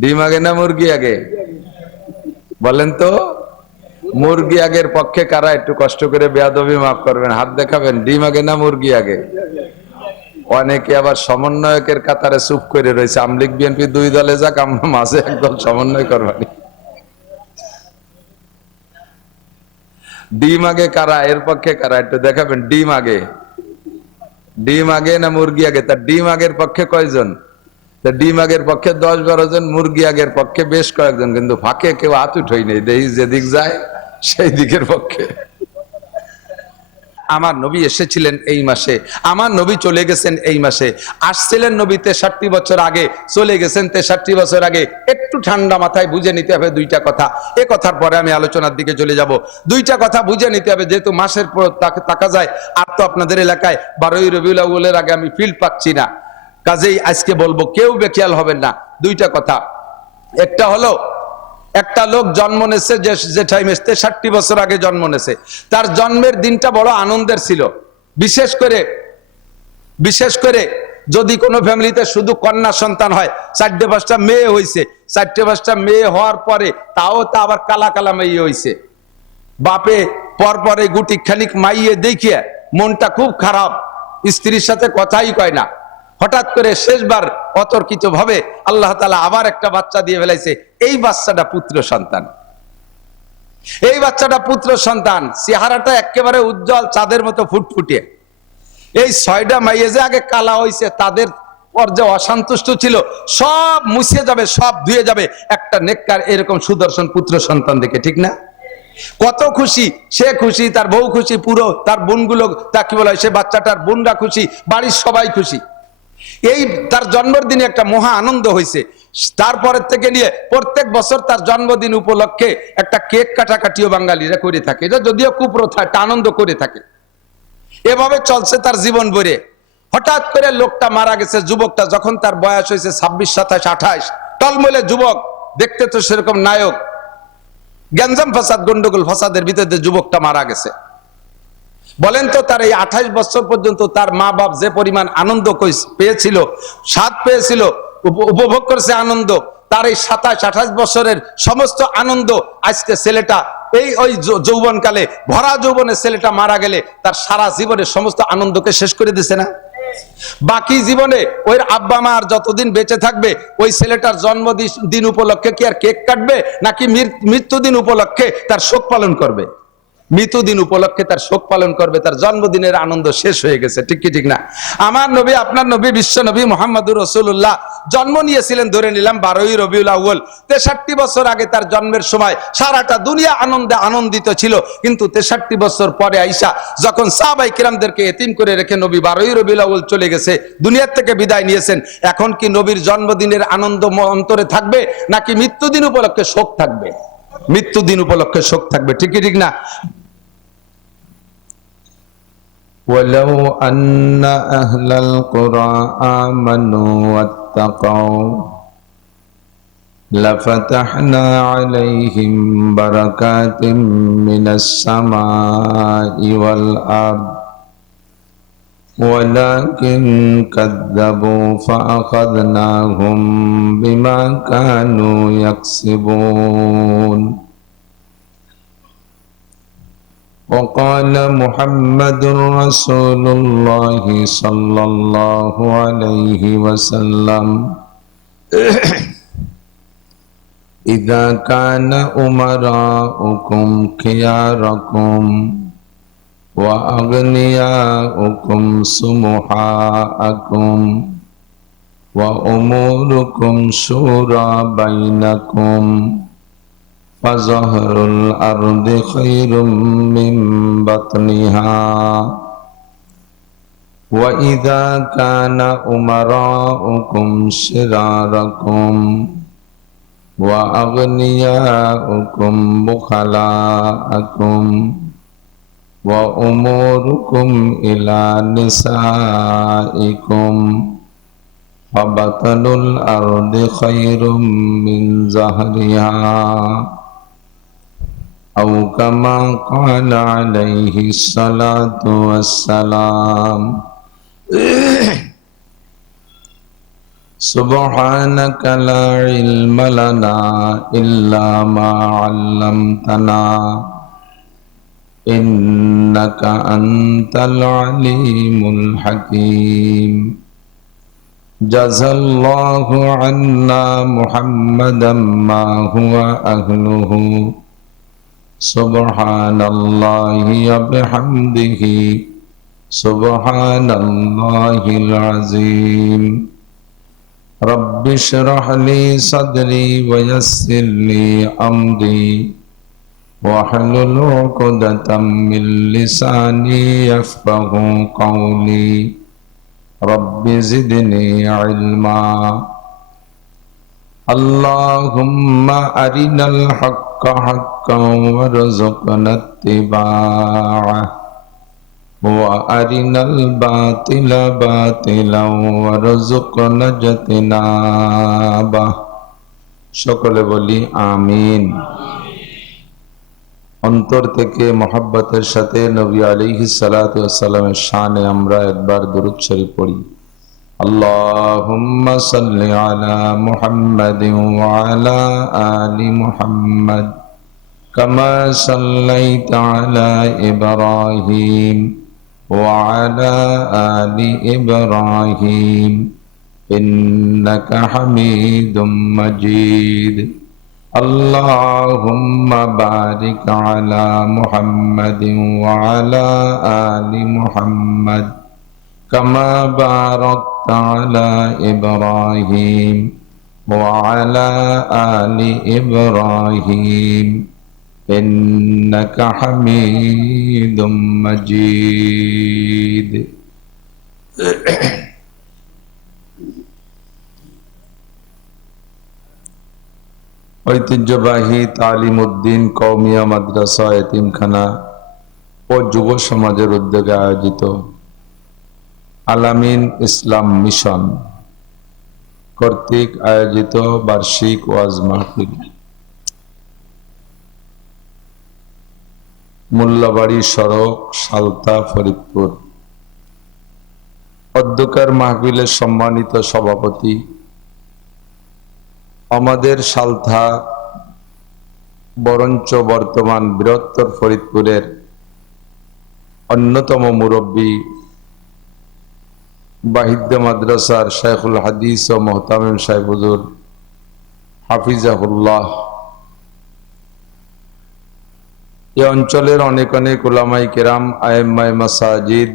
ডিম আগে না মুরগি আগে বলেন তো? মুরগি আগের পক্ষে কারা? একটু কষ্ট করে বেয়াদবি মাফ করবেন, হাত দেখাবেন। ডিম আগে না মুরগি আগে? অনেকে আবার সমন্বয়কের কাতারে চুপ করে রয়েছে। আমলিগ বিএনপি দুই দলে যাক, আমরা মাঝে একদল সমন্বয় করবানি। ডিম আগে কারা, এর পক্ষে কারা একটু দেখাবেন। ডিম আগে, ডিম আগে না মুরগি আগে? তার ডিম আগের পক্ষে কয়জন? ডিম আগের পক্ষে 10-12 জন, মুরগি আগের পক্ষে বেশ কয়েকজন, কিন্তু ফাঁকে কেউ হাত উঠই নেই। দেখি যেদিক যায় সেই দিকের পক্ষে। আমার নবী এসেছিলেন এই মাসে, আমার নবী চলে গেছেন এই মাসে। আসছিলেন নবী 63 বছর আগে, চলে গেছেন 63 বছর আগে। একটু ঠান্ডা মাথায় বুঝে নিতে হবে দুইটা কথা। এ কথার পরে আমি আলোচনার দিকে চলে যাব। দুইটা কথা বুঝে নিতে হবে, যেহেতু মাসের পর তাকা যায়। আর তো আপনাদের এলাকায় 12ই রবিউল আউয়ালের আগে আমি ফিল পাচ্ছি না, কাজেই আজকে বলবো, কেউ বেখেয়াল হবেন না। দুইটা কথা। একটা হলো, একটা লোক জন্ম নেছে যে টাইমে 63 বছর আগে জন্ম নেছে, তার জন্মের দিনটা বড় আনন্দের ছিল। বিশেষ করে যদি কোনো ফ্যামিলিতে শুধু কন্যা সন্তান হয়, 4-5টা মেয়ে হয়েছে, 4-5টা মেয়ে হওয়ার পরে তাও তা আবার কালা কালা মেয়ে হয়েছে, বাপে পরপরে গুটি খানিক মাইয়ে দেখিয়ে মনটা খুব খারাপ, স্ত্রীর সাথে কথাই কয় না। হঠাৎ করে শেষবার অতর্কিত ভাবে আল্লাহ তাআলা আবার একটা বাচ্চা দিয়ে ফেলাইছে। এই বাচ্চাটা পুত্র সন্তান। এই বাচ্চাটা পুত্র সন্তান, চেহারাটা একেবারে উজ্জ্বল, চাঁদের মতো ফুটফুটে। এই 6টা মাইয়ে যে আগে কালা হয়েছে, তাদের পর যে অসন্তুষ্ট ছিল, সব মুছে যাবে, সব ধুয়ে যাবে একটা নেককার এরকম সুদর্শন পুত্র সন্তান দেখে, ঠিক না? কত খুশি সে, খুশি তার বউ, খুশি পুরো তার বোনগুলো, তা কি বলা হয়, সে বাচ্চাটার বোনরা খুশি, বাড়ির সবাই খুশি। এই তার জন্মদিনে একটা মহা আনন্দ হয়েছে। তারপরের থেকে নিয়ে প্রত্যেক বছর তার জন্মদিন উপলক্ষে একটা কেক কাটাকাটিও বাঙালিরা করে থাকে। এটা যদিও কুপ্রথা, একটা আনন্দ করে থাকে। এভাবে চলছে তার জীবন ভরে। হঠাৎ করে লোকটা মারা গেছে, যুবকটা, যখন তার বয়স হয়েছে 26, 27, 28, টলমলে যুবক, দেখতে তো সেরকম নায়ক। গ্যাঞ্জাম ফাসাদ, গন্ডগোল ফাসাদের ভিতরে যুবকটা মারা গেছে। বলেন তো, তার এই 28 বছর পর্যন্ত তার মা বাপ যে পরিমাণ আনন্দ পেয়েছিল, স্বাদ পেয়েছিল, উপভোগ করেছে আনন্দ, তার এই 27-28 বছরের সমস্ত আনন্দ আজকে ছেলেটা এই ওই যৌবনকালে, ভরা যৌবনের ছেলেটা মারা গেলে তার সারা জীবনের সমস্ত আনন্দকে শেষ করে দিছে না? বাকি জীবনে ওই আব্বা মা আর যতদিন বেঁচে থাকবে, ওই ছেলেটার জন্মদিন উপলক্ষে কি আর কেক কাটবে, নাকি মৃত্যুদিন উপলক্ষে তার শোক পালন করবে? মৃত্যুদিন উপলক্ষে তার শোক পালন করবে। তার জন্মদিনের আনন্দ শেষ হয়ে গেছে, ঠিক কি ঠিক না? আমার নবী, আপনার নবী, বিশ্ব নবী মুহাম্মদুর রাসূলুল্লাহ জন্ম নিয়েছিলেন ধরে নিলাম 12ই রবিউল আউয়াল। 63 বছর আগে তার জন্মের সময় সারাটা দুনিয়া আনন্দে আনন্দিত ছিল। কিন্তু 63 বছর পরে আইসা যখন সাহাবায়ে কিরামদেরকে এতিম করে রেখে নবী 12ই রবিউল আউয়াল চলে গেছে, দুনিয়ার থেকে বিদায় নিয়েছেন, এখন কি নবীর জন্মদিনের আনন্দ অন্তরে থাকবে, নাকি মৃত্যুদিন উপলক্ষে শোক থাকবে? মৃত্যুদিন উপলক্ষে শোক থাকবে, ঠিক কি ঠিক না? ولو أن أهل القرى آمنوا واتقوا لفتحنا عليهم بركات من السماء والأرض ولكن كذبوا فأخذناهم بما كانوا يكسبون وقال محمد رسول الله صلى الله عليه وسلم إذا كان أمراؤكم خياركم وأغنياؤكم سمحاءكم وأموركم شورى بينكم فظهر الأرض خير من بطنها وإذا كان أمراؤكم شراركم وأغنياؤكم بخلاءكم وأموركم إلى نسائكم فبطن الأرض خير من ظهرها أو كما قال عليه الصلاة والسلام سبحانك لا علم لنا إلا ما علمتنا إنك أنت العليم الحكيم جزى الله عنا محمدا ما هو أهله سبحان الله وبحمده سبحان الله العظيم رب اشرح لي صدري ويسر لي أمري واحلل عقدة من لساني يفقه قولي رب زدني علما اللهم أرنا الحق حقا وارزقنا اتباعه وأرنا الباطل باطلا وارزقنا اجتنابه সকলে বলি আমিন। অন্তর থেকে মহব্বতের সাথে নবী আলাইহিস সালাতু ওয়াস সালামের শানে আমরা একবার দরুদ শরীফ পড়ি। আল্লাহুম্মা সাল্লি আলা মুহাম্মাদিন ওয়া আলা আলি মুহাম্মাদ কামা সাল্লাইতা আলা ইব্রাহিম ওয়া আলা আলি ইব্রাহিম ইন্নাকা হামিদুম মাজিদ। اللهم بارك على محمد وعلى آل محمد كما باركت على إبراهيم وعلى آل إبراهيم إنك حميد مجيد ঐতিহ্যবাহী তালিম উদ্দিন কওমিয়া মাদ্রাসা এতিমখানা ও যুব সমাজের উদ্যোগে আয়োজিত আলামিন ইসলাম মিশন কর্তৃক আয়োজিত বার্ষিক ওয়াজ মাহফিল মোল্লাবাড়ি সড়ক সালতা ফরিদপুর। অধ্যকার মাহফিলের সম্মানিত সভাপতি আমাদের সালথা বরঞ্চ বর্তমান বৃহত্তর ফরিদপুরের অন্যতম মুরব্বী বাহিদ্য মাদ্রাসার শাইখুল হাদিস ও মোহতামিম সাহেব হুজুর হাফিজাহুল্লাহ, এই অঞ্চলের অনেক অনেক উলামায়ে কেরাম, আইম্মায়ে মাসাজিদ,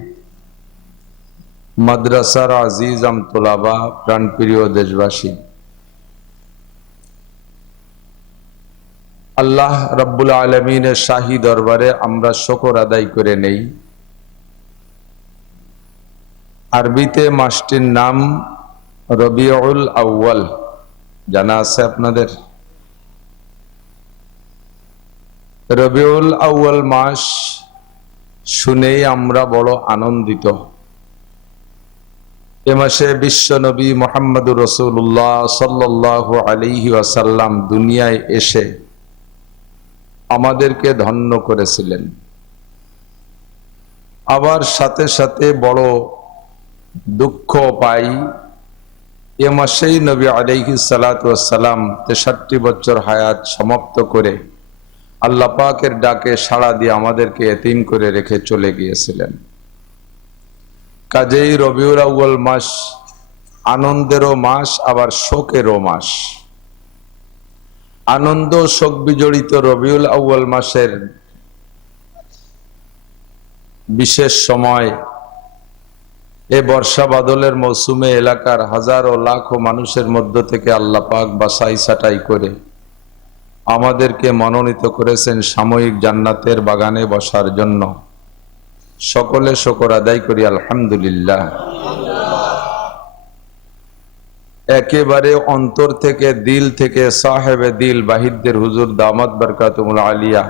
মাদ্রাসার আজিজ আমতোলাবা, প্রাণপ্রিয় দেশবাসী, আল্লাহ রাব্বুল আলামিনের শাহী দরবারে আমরা শুকর আদায় করে নেই। আরবিতে মাসটির নাম রবিউল আউয়াল, জানা আছে আপনাদের? রবিউল আউয়াল মাস শুনেই আমরা বড় আনন্দিত। এ মাসে বিশ্ব নবী মুহাম্মদুর রাসূলুল্লাহ সাল্লাল্লাহু আলাইহি ওয়াসাল্লাম দুনিয়ায় এসে আমাদেরকে ধন্য করেছিলেন। আবার সাথে সাথে বড় দুঃখ পাই, এ মাসেই নবী আলাইহিস সালাতু ওয়াস সালাম 63 বছর হায়াত সমাপ্ত করে আল্লাহ পাকের ডাকে সাড়া দিয়ে আমাদেরকে এতিম করে রেখে চলে গিয়েছিলেন। কাজেই রবিউল আউয়াল মাস আনন্দেরও মাস, আবার শোকেরও মাস। আনন্দ শোক বিজড়িত রবিউল আউয়াল মাসের বিশেষ সময় এ বর্ষা বাদলের মৌসুমে এলাকার হাজারো লাখো মানুষের মধ্য থেকে আল্লাহ পাক বাছাই ছাঁটাই করে আমাদেরকে মনোনীত করেছেন সাময়িক জান্নাতের বাগানে বসার জন্য। সকলে শুকর আদায় করি আলহামদুলিল্লাহ। একেবারে অন্তর থেকে, দিল থেকে সাহেবে দিল বাহিদ্দের হুজুর দামাত বরকাতুল আলিয়া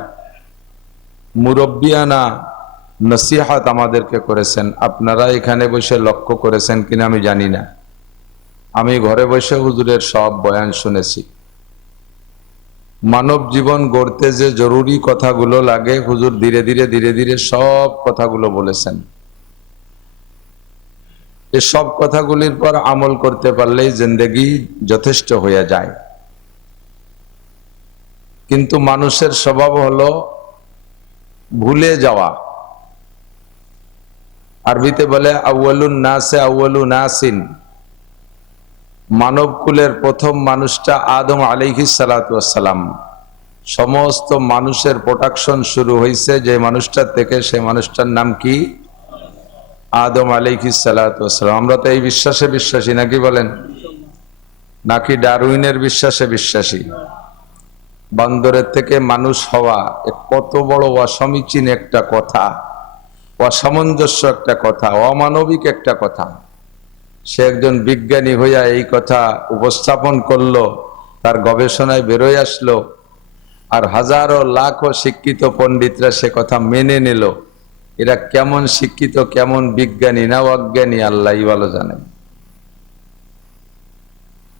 মুরব্বিয়ানা নসিহাত আমাদেরকে করেছেন। আপনারা এখানে বসে লক্ষ্য করেছেন কিনা আমি জানি না, আমি ঘরে বসে হুজুরের সব বয়ান শুনেছি। মানব জীবন গড়তে যে জরুরি কথাগুলো লাগে হুজুর ধীরে ধীরে সব কথাগুলো বলেছেন। এসব কথাগুলির পর আমল করতে পারলেই জিন্দেগি যথেষ্ট হয়ে যায়। কিন্তু মানুষের স্বভাব হলো ভুলে যাওয়া। আরবিতে বলে আউয়ালুন নাসে আউয়ালু নাসিন, মানব কুলের প্রথম মানুষটা আদম আলাইহিস সালাতু ওয়াসসালাম। সমস্ত মানুষের প্রোডাকশন শুরু হয়েছে যে মানুষটার থেকে, সে মানুষটার নাম কি? আদম আলাইহিস সালাতু ওয়াসসালাম। আমরা তো এই বিশ্বাসে বিশ্বাসী, নাকি বলেন? নাকি ডারউইনের বিশ্বাসে বিশ্বাসী? বান্দরের থেকে মানুষ হওয়া কত বড় অসমীচীন একটা কথা, অসামঞ্জস্য একটা কথা, অমানবিক একটা কথা। সে একজন বিজ্ঞানী হইয়া এই কথা উপস্থাপন করলো, তার গবেষণায় বেরোয় আসলো, আর হাজারো লাখো শিক্ষিত পণ্ডিতরা সে কথা মেনে নিল। এরা কেমন শিক্ষিত, কেমন বিজ্ঞানী না অজ্ঞানী, আল্লাহই ভালো জানেন।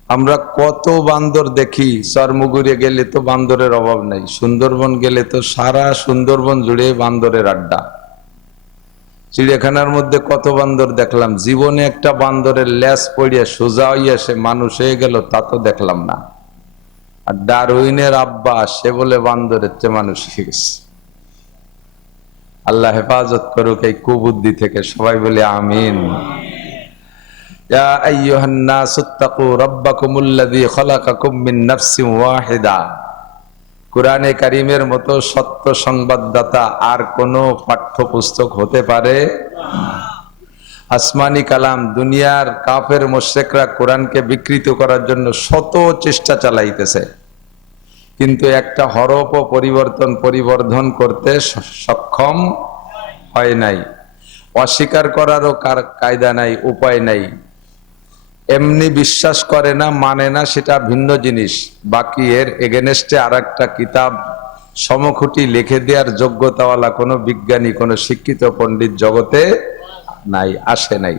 আমরা কত বান্দর দেখি, চরমুগুরে গেলে তো বান্দরের অভাব নাই, সুন্দরবন গেলে তো সারা সুন্দরবন জুড়ে বান্দরের আড্ডা। চিড়িয়াখানার মধ্যে কত বান্দর দেখলাম, জীবনে একটা বান্দরের ল্যাস পড়িয়া সোজা হইয়া সে মানুষ হয়ে গেল তা তো দেখলাম না। আর ডারউইনের আব্বা সে বলে বান্দরের চেয়ে মানুষ হয়ে গেছে। আল্লাহ হেফাজত করুক এই কুবুদ্ধি থেকে, সবাই বলে আমিন। ইয়া আইয়ুহান নাসু তাকু রাব্বাকুমুল্লাযী খালাকাকুম মিন নাফসিন ওয়াহিদা। কুরআনে কারীমের মতো সত্য সংবাদদাতা আর কোনো পাঠ্যপুস্তক হতে পারে না। আসমানি কালাম, দুনিয়ার কাফের মুশরিকরা কোরআনকে বিকৃত করার জন্য শত চেষ্টা চালাইতেছে, কিন্তু একটা হরফও পরিবর্ধন করতে সক্ষম হয় নাই। অস্বীকার করারও কায়দা নাই, উপায় নাই। এমনি বিশ্বাস করে না, মানে না, সেটা ভিন্ন জিনিস। বাকি এর এগেনস্টে আর একটা কিতাব সমখুটি লিখে দেওয়ার যোগ্যতাওয়ালা কোনো বিজ্ঞানী, কোনো শিক্ষিত পণ্ডিত জগতে নাই, আসে নাই।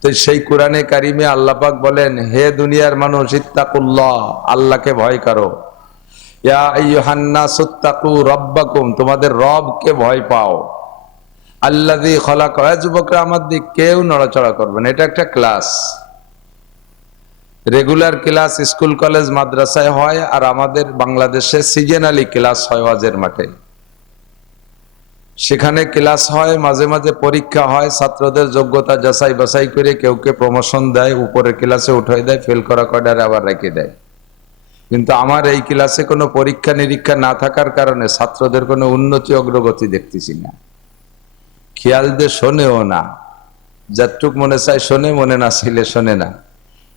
তো সেই কোরআনে কারিমে আল্লাহ পাক বলেন, হে দুনিয়ার মানুষ, ইত্তাকুল্লাহ, আল্লাহকে ভয় করো। ইয়া আইয়ুহান নাসু তাকু রাব্বাকুম, তোমাদের রবকে ভয় পাও। আল্লাযী খালাক, যুবকরা আমার দিক কেউ নড়াচড়া করবে না। এটা একটা class, regular class school college মাদ্রাসায় হয়, আর আমাদের বাংলাদেশে সিজনালি ক্লাস হয় ওয়াজের মাঠে। সেখানে ক্লাস হয়, মাঝে মাঝে পরীক্ষা হয়, ছাত্রদের যোগ্যতা যাচাই বাছাই করে কেউকে প্রমোশন দেয়, উপরের ক্লাসে উঠাই দেয়, ফেল করা কয়টারে আবার রেখে দেয়। কিন্তু আমার এই ক্লাসে কোনো পরীক্ষা নিরীক্ষা না থাকার কারণে ছাত্রদের কোনো উন্নতি অগ্রগতি দেখতেছি না। খেয়াল দিয়ে শোনেও না, যতটুক মনে চায় শোনে, মনে না চাইলে শোনে না।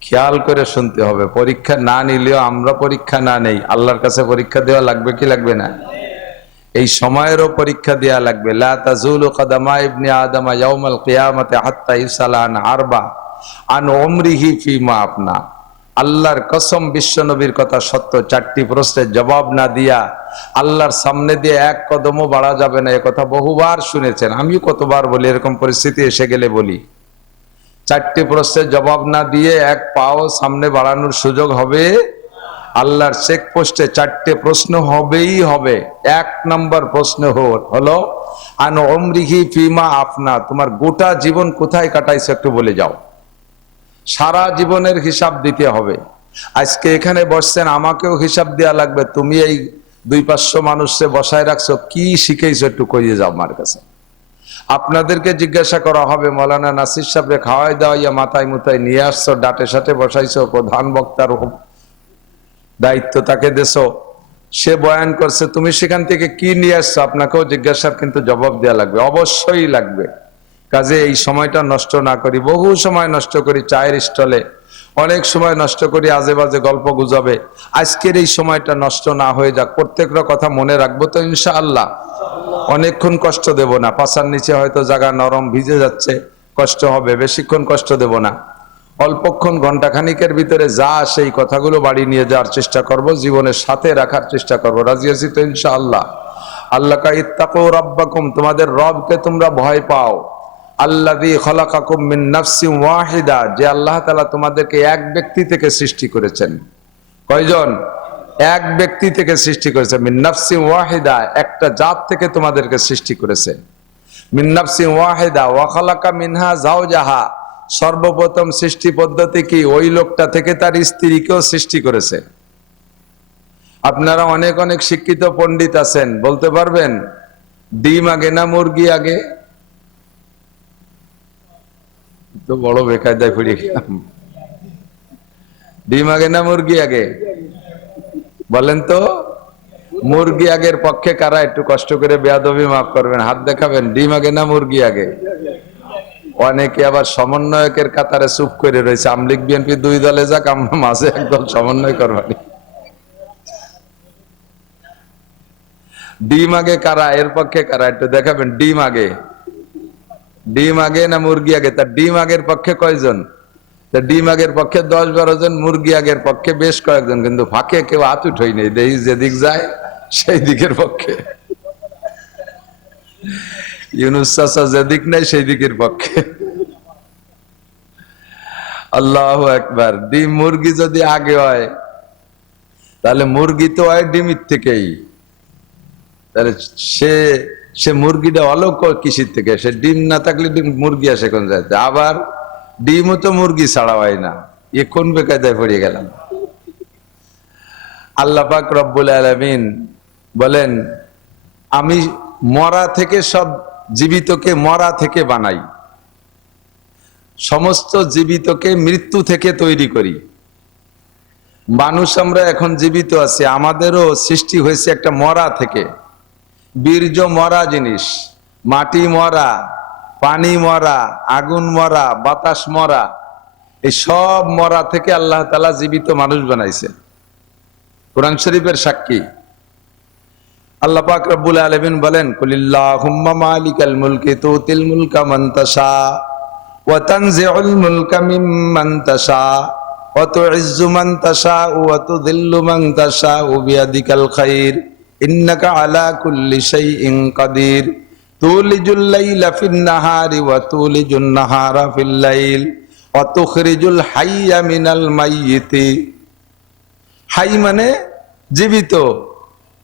খেয়াল করে শুনতে হবে। পরীক্ষা না নিলেও আমরা পরীক্ষা না নেই, আল্লাহর কাছে পরীক্ষা দেওয়া লাগবে কি লাগবে না? এই সময়েরও পরীক্ষা দেওয়া লাগবে। লা তাজুলু কদামা ইবনি আদম ইয়াউমাল কিয়ামাতি হাত্তা ইউসালা আন আরবা আন উমরিহি ফিমা আপনা। আল্লাহর কসম, বিশ্ব নবীর কথা সত্য, চারটি প্রশ্নের জবাব না দিয়া আল্লাহর সামনে দিয়ে এক কদমও বাড়া যাবে না। কথা বহুবার শুনেছেন, আমিও কতবার বলি, এরকম পরিস্থিতি এসে গেলে বলি। চারটি প্রশ্নের জবাব না দিয়ে এক পাও সামনে বাড়ানোর সুযোগ হবে। আল্লাহর চেক পোস্টে চারটে প্রশ্ন হবেই হবে। এক নম্বর প্রশ্ন হলো আন উমরিহি ফিমা আফনা, তোমার গোটা জীবন কোথায় কাটাইছো একটু বলে যাও। সারা জীবনের হিসাব দিতে হবে। আজকে এখানে বসছেন, আমাকেও হিসাব দেওয়া লাগবে। তুমি এই 200-500 মানুষকে বসায় রাখছো, কি শিখেছো একটু কইয়ে যাও আমার কাছে। আপনাদেরকে জিজ্ঞাসা করা হবে, মৌলানা নাসির সাহেবকে খাওয়াই দেওয়া, ইয়া মাথায় মুথায় নিয়ে আসছো, ডাটে সাটে বসাইছো, প্রধান বক্তার দায়িত্ব তাকে দেছো, সে বয়ান করছে, তুমি সেখান থেকে কি নিয়ে আসছো, আপনাকেও জিজ্ঞাসার কিন্তু জবাব দেওয়া লাগবে, অবশ্যই লাগবে। কাজে এই সময়টা নষ্ট না করি। বহু সময় নষ্ট করি চায়ের স্টলে, অনেক সময় নষ্ট করি আজে বাজে গল্প গুজবে। আজকের এই সময়টা নষ্ট না হয়ে যাক, প্রত্যেকটা কথা মনে রাখবো তো ইনশাআল্লাহ। অনেকক্ষণ কষ্ট দেব না, পাছার নিচে হয়তো জায়গা নরম ভিজে যাচ্ছে, কষ্ট হবে, বেশিক্ষণ কষ্ট দেব না। অল্পক্ষণ, ঘন্টাখানিকের ভিতরে যা সেই কথাগুলো বাড়ি নিয়ে যাওয়ার চেষ্টা করব, জীবনের সাথে রাখার চেষ্টা করব। রাজি আছি তো ইনশাআল্লাহ? আল্লাহ কা ইত্তাকু রাব্বাকুম, তোমাদের রবকে তোমরা ভয় পাও। আল্লাযী খালাকাকুম মিন নাফসিন ওয়াহিদা, যে আল্লাহ তাআলা তোমাদেরকে এক ব্যক্তি থেকে সৃষ্টি করেছেন। কয়জন? এক ব্যক্তি থেকে সৃষ্টি করেছে। মিন নাফসিন ওয়াহিদা, একটা জাত থেকে তোমাদেরকে সৃষ্টি করেছে। মিন নাফসিন ওয়াহিদা ওয়া খালাকা মিনহা যাওজাহা, সর্বপ্রথম সৃষ্টি পদ্ধতি কি? ওই লোকটা থেকে তার স্ত্রীকেও সৃষ্টি করেছে। আপনারা অনেক অনেক শিক্ষিত পণ্ডিত আছেন, বলতে পারবেন ডিম আগে না মুরগি আগে? তো বড় বেকায়দায় পড়ে গেলাম। ডিম আগে না মুরগি আগে বলেন তো? মুরগি আগের পক্ষে কারা? একটু কষ্ট করে বেয়াদবি মাফ করবেন, হাত দেখাবেন। ডিম আগে না মুরগি আগে? অনেকে আবার সমন্বয়কের কাতারে চুপ করে রয়েছে। আমলিগ বিএনপি দুই দলে যাক, আমরা মাঝে একদল সমন্বয় করবানি। ডিম আগে কারা? এর পক্ষে কারা? একটু দেখাবেন। ডিম আগে, ডিম আগে না মুরগি আগে? তার ডিম আগের পক্ষে কয়জন? তা ডিম আগের পক্ষে 10-12 জন, মুরগি আগের পক্ষে বেশ কয়েকজন, কিন্তু ফাঁকে কেউ হাত উঠই নেই। দেখি যেদিক যায় সেই দিকের পক্ষে। ইউনুস চাচা যেদিক নেই সেই দিকের পক্ষে। আল্লাহু আকবার। ডিম মুরগি যদি আগে হয় তাহলে মুরগি তো হয় ডিমের থেকেই, তাহলে সে মুরগিটা অলৌক কিসির থেকে? সে ডিম না থাকলে ডিম মুরগি আসে কোন যাইতে? আবার ডিমও তো মুরগি ছাড়া হয় না। এ কোন বেকায়দায় পড়ে গেলাম। আল্লাহ পাক রব্বুল আলামিন বলেন, আমি মরা থেকে সব জীবিতকে মরা থেকে বানাই, সমস্ত জীবিতকে মৃত্যু থেকে তৈরি করি। মানুষ আমরা এখন জীবিত আছি, আমাদেরও সৃষ্টি হয়েছে একটা মরা থেকে। বীর্য মরা জিনিস, মাটি মরা, পানি মরা, আগুন মরা, বাতাস মরা, এই সব মরা থেকে আল্লাহ তাআলা জীবিত মানুষ বানাইছে। কোরআন শরীফের সাক্ষী। আল্লাহ পাক রব্বুল আলামিন বলেন, কুলিল্লাহুম্মা মালিকাল মুলকি তুতিল মুলকা মান তাশা ওয়া তানজিউল মুলকা মিম্মান তাশা ওয়া তুইজ্জু মান তাশা ওয়া তুযিল্লু মান তাশা বিয়াদিকাল খায়র ইন্নাকা আলা কুল্লি শাইইন কাদির তুলিজুল লাইলা ফিন নাহারি ওয়া তুলিজুন নাহারা ফিল লাইল ওয়া তুখরিজুল হাইয়া মিনাল মাইয়িতি। হাই মানে জীবিত,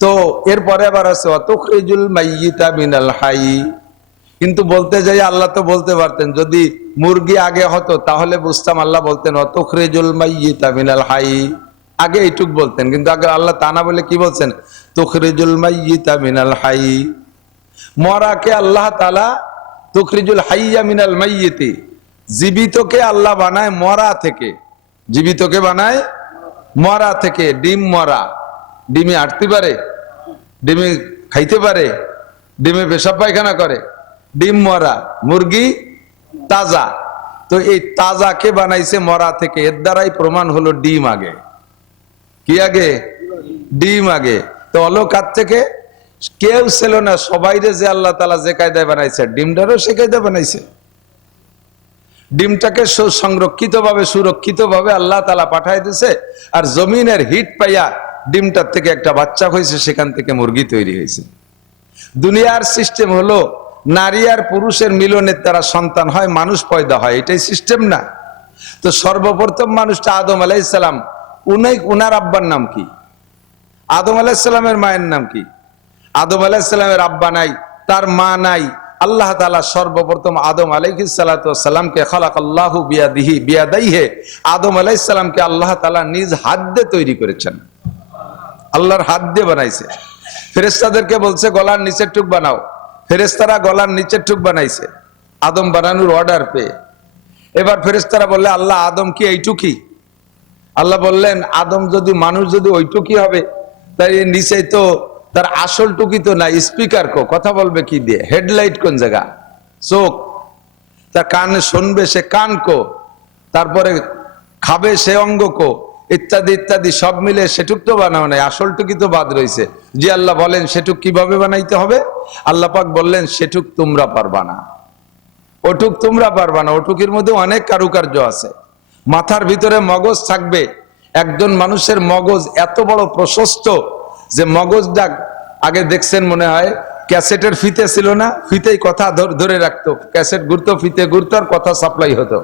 তো এরপরে আবার আছে ওয়া তুখরিজুল মাইয়িতা মিনাল হাই। কিন্তু বলতে যাই আল্লাহ তো বলতে পারতেন, যদি মুরগি আগে হতো তাহলে বুঝতাম আল্লাহ বলতেন ওয়া তুখরিজুল মাইয়িতা মিনাল হাই, আগে এইটুক বলতেন। কিন্তু আগে আল্লাহ তা না বলে কি বলছেন? তুখরিজুল মাইয়িতা মিনাল হাই। মরাকে আল্লাহ তাআলা তুখরিজুল হাইয়া মিনাল মাইয়িতি, জীবিতকে আল্লাহ বানায় মরা থেকে। জীবিতকে বানায় মরা থেকে। ডিম মরা, ডিমে হাঁটতে পারে, ডিমে খাইতে পারে, ডিমে পেশাব পায়খানা করে, ডিম মরা। মুরগি তাজা, তো এই তাজাকে বানাইছে মরা থেকে। এর দ্বারাই প্রমাণ হলো ডিম আগে। কি আগে? ডিম আগে। তো অলকাত থেকে কেউ ছিল না, সবাইরে যে আল্লাহ তাআলা যে কায়দায় বানাইছে, ডিমটারও সে কায়দায় বানাইছে। ডিমটাকে সংরক্ষিত ভাবে, সুরক্ষিত ভাবে আল্লাহ তাআলা পাঠায় দিছে। আর জমিনের হিট পাইয়া ডিমটার থেকে একটা বাচ্চা হয়েছে, সেখান থেকে মুরগি তৈরি হয়েছে। দুনিয়ার সিস্টেম হলো নারী আর পুরুষের মিলনের দ্বারা সন্তান হয়, মানুষ পয়দা হয়, এটাই সিস্টেম না? তো সর্বপ্রথম মানুষটা আদম আলাইহিস সালাম, উনার আব্বার নাম কি? আদম আলাইহিস সালামের মায়ের নাম কি? আদম আলাইহিস সালামের আব্বা নাই, তার মা নাই। আল্লাহ তাআলা সর্বপ্রথম আদম আলাইহিস সালাতু ওয়াস সালামকে খালাকাল্লাহু বিয়াদাইহি, আদম আলাইহিস সালামকে আল্লাহ তাআলা নিজ হাত দিয়ে তৈরি করেছেন। আল্লাহর হাত দিয়ে বানাইছে। ফেরেশতাদেরকে বলছে গলার নিচের টুক বানাও, ফেরেশতারা গলার নিচের টুক বানাইছে আদম বানানোর অর্ডার পেয়ে। এবার ফেরেশতারা বললে আল্লাহ আদম কি এইটুকি? আল্লাহ বললেন আদম যদি মানুষ যদি ওইটুকি হবে, তাই নিচে তো তার আসল টুকি তো না, স্পিকার কো কথা বলবে কি দিয়ে? হেডলাইট কোন জায়গা? চোখ। তার কানে শুনবে সে কান কো, তারপরে খাবে সে অঙ্গ কো, ইত্যাদি ইত্যাদি সব মিলে সেটুক তো বানাও নাই, আসল টুকি তো বাদ রয়েছে। জি আল্লাহ বলেন সেটুক কিভাবে বানাইতে হবে? আল্লাহ পাক বললেন সেটুক তোমরা পারবা না, ওটুক তোমরা পারবা না। ওটুকির মধ্যে অনেক কারুকার্য আছে। মাথার ভিতরে মগজ থাকবে। একজন মানুষের মগজ এত বড় প্রশস্ত যে মগজটা আগে দেখছেন মনে হয় ক্যাসেটের ফিতে ছিল না, ফিতেই কথা ধরে রাখতো, ক্যাসেট ঘুরতো, ফিতে ঘুরতো আর কথা সাপ্লাই হতো।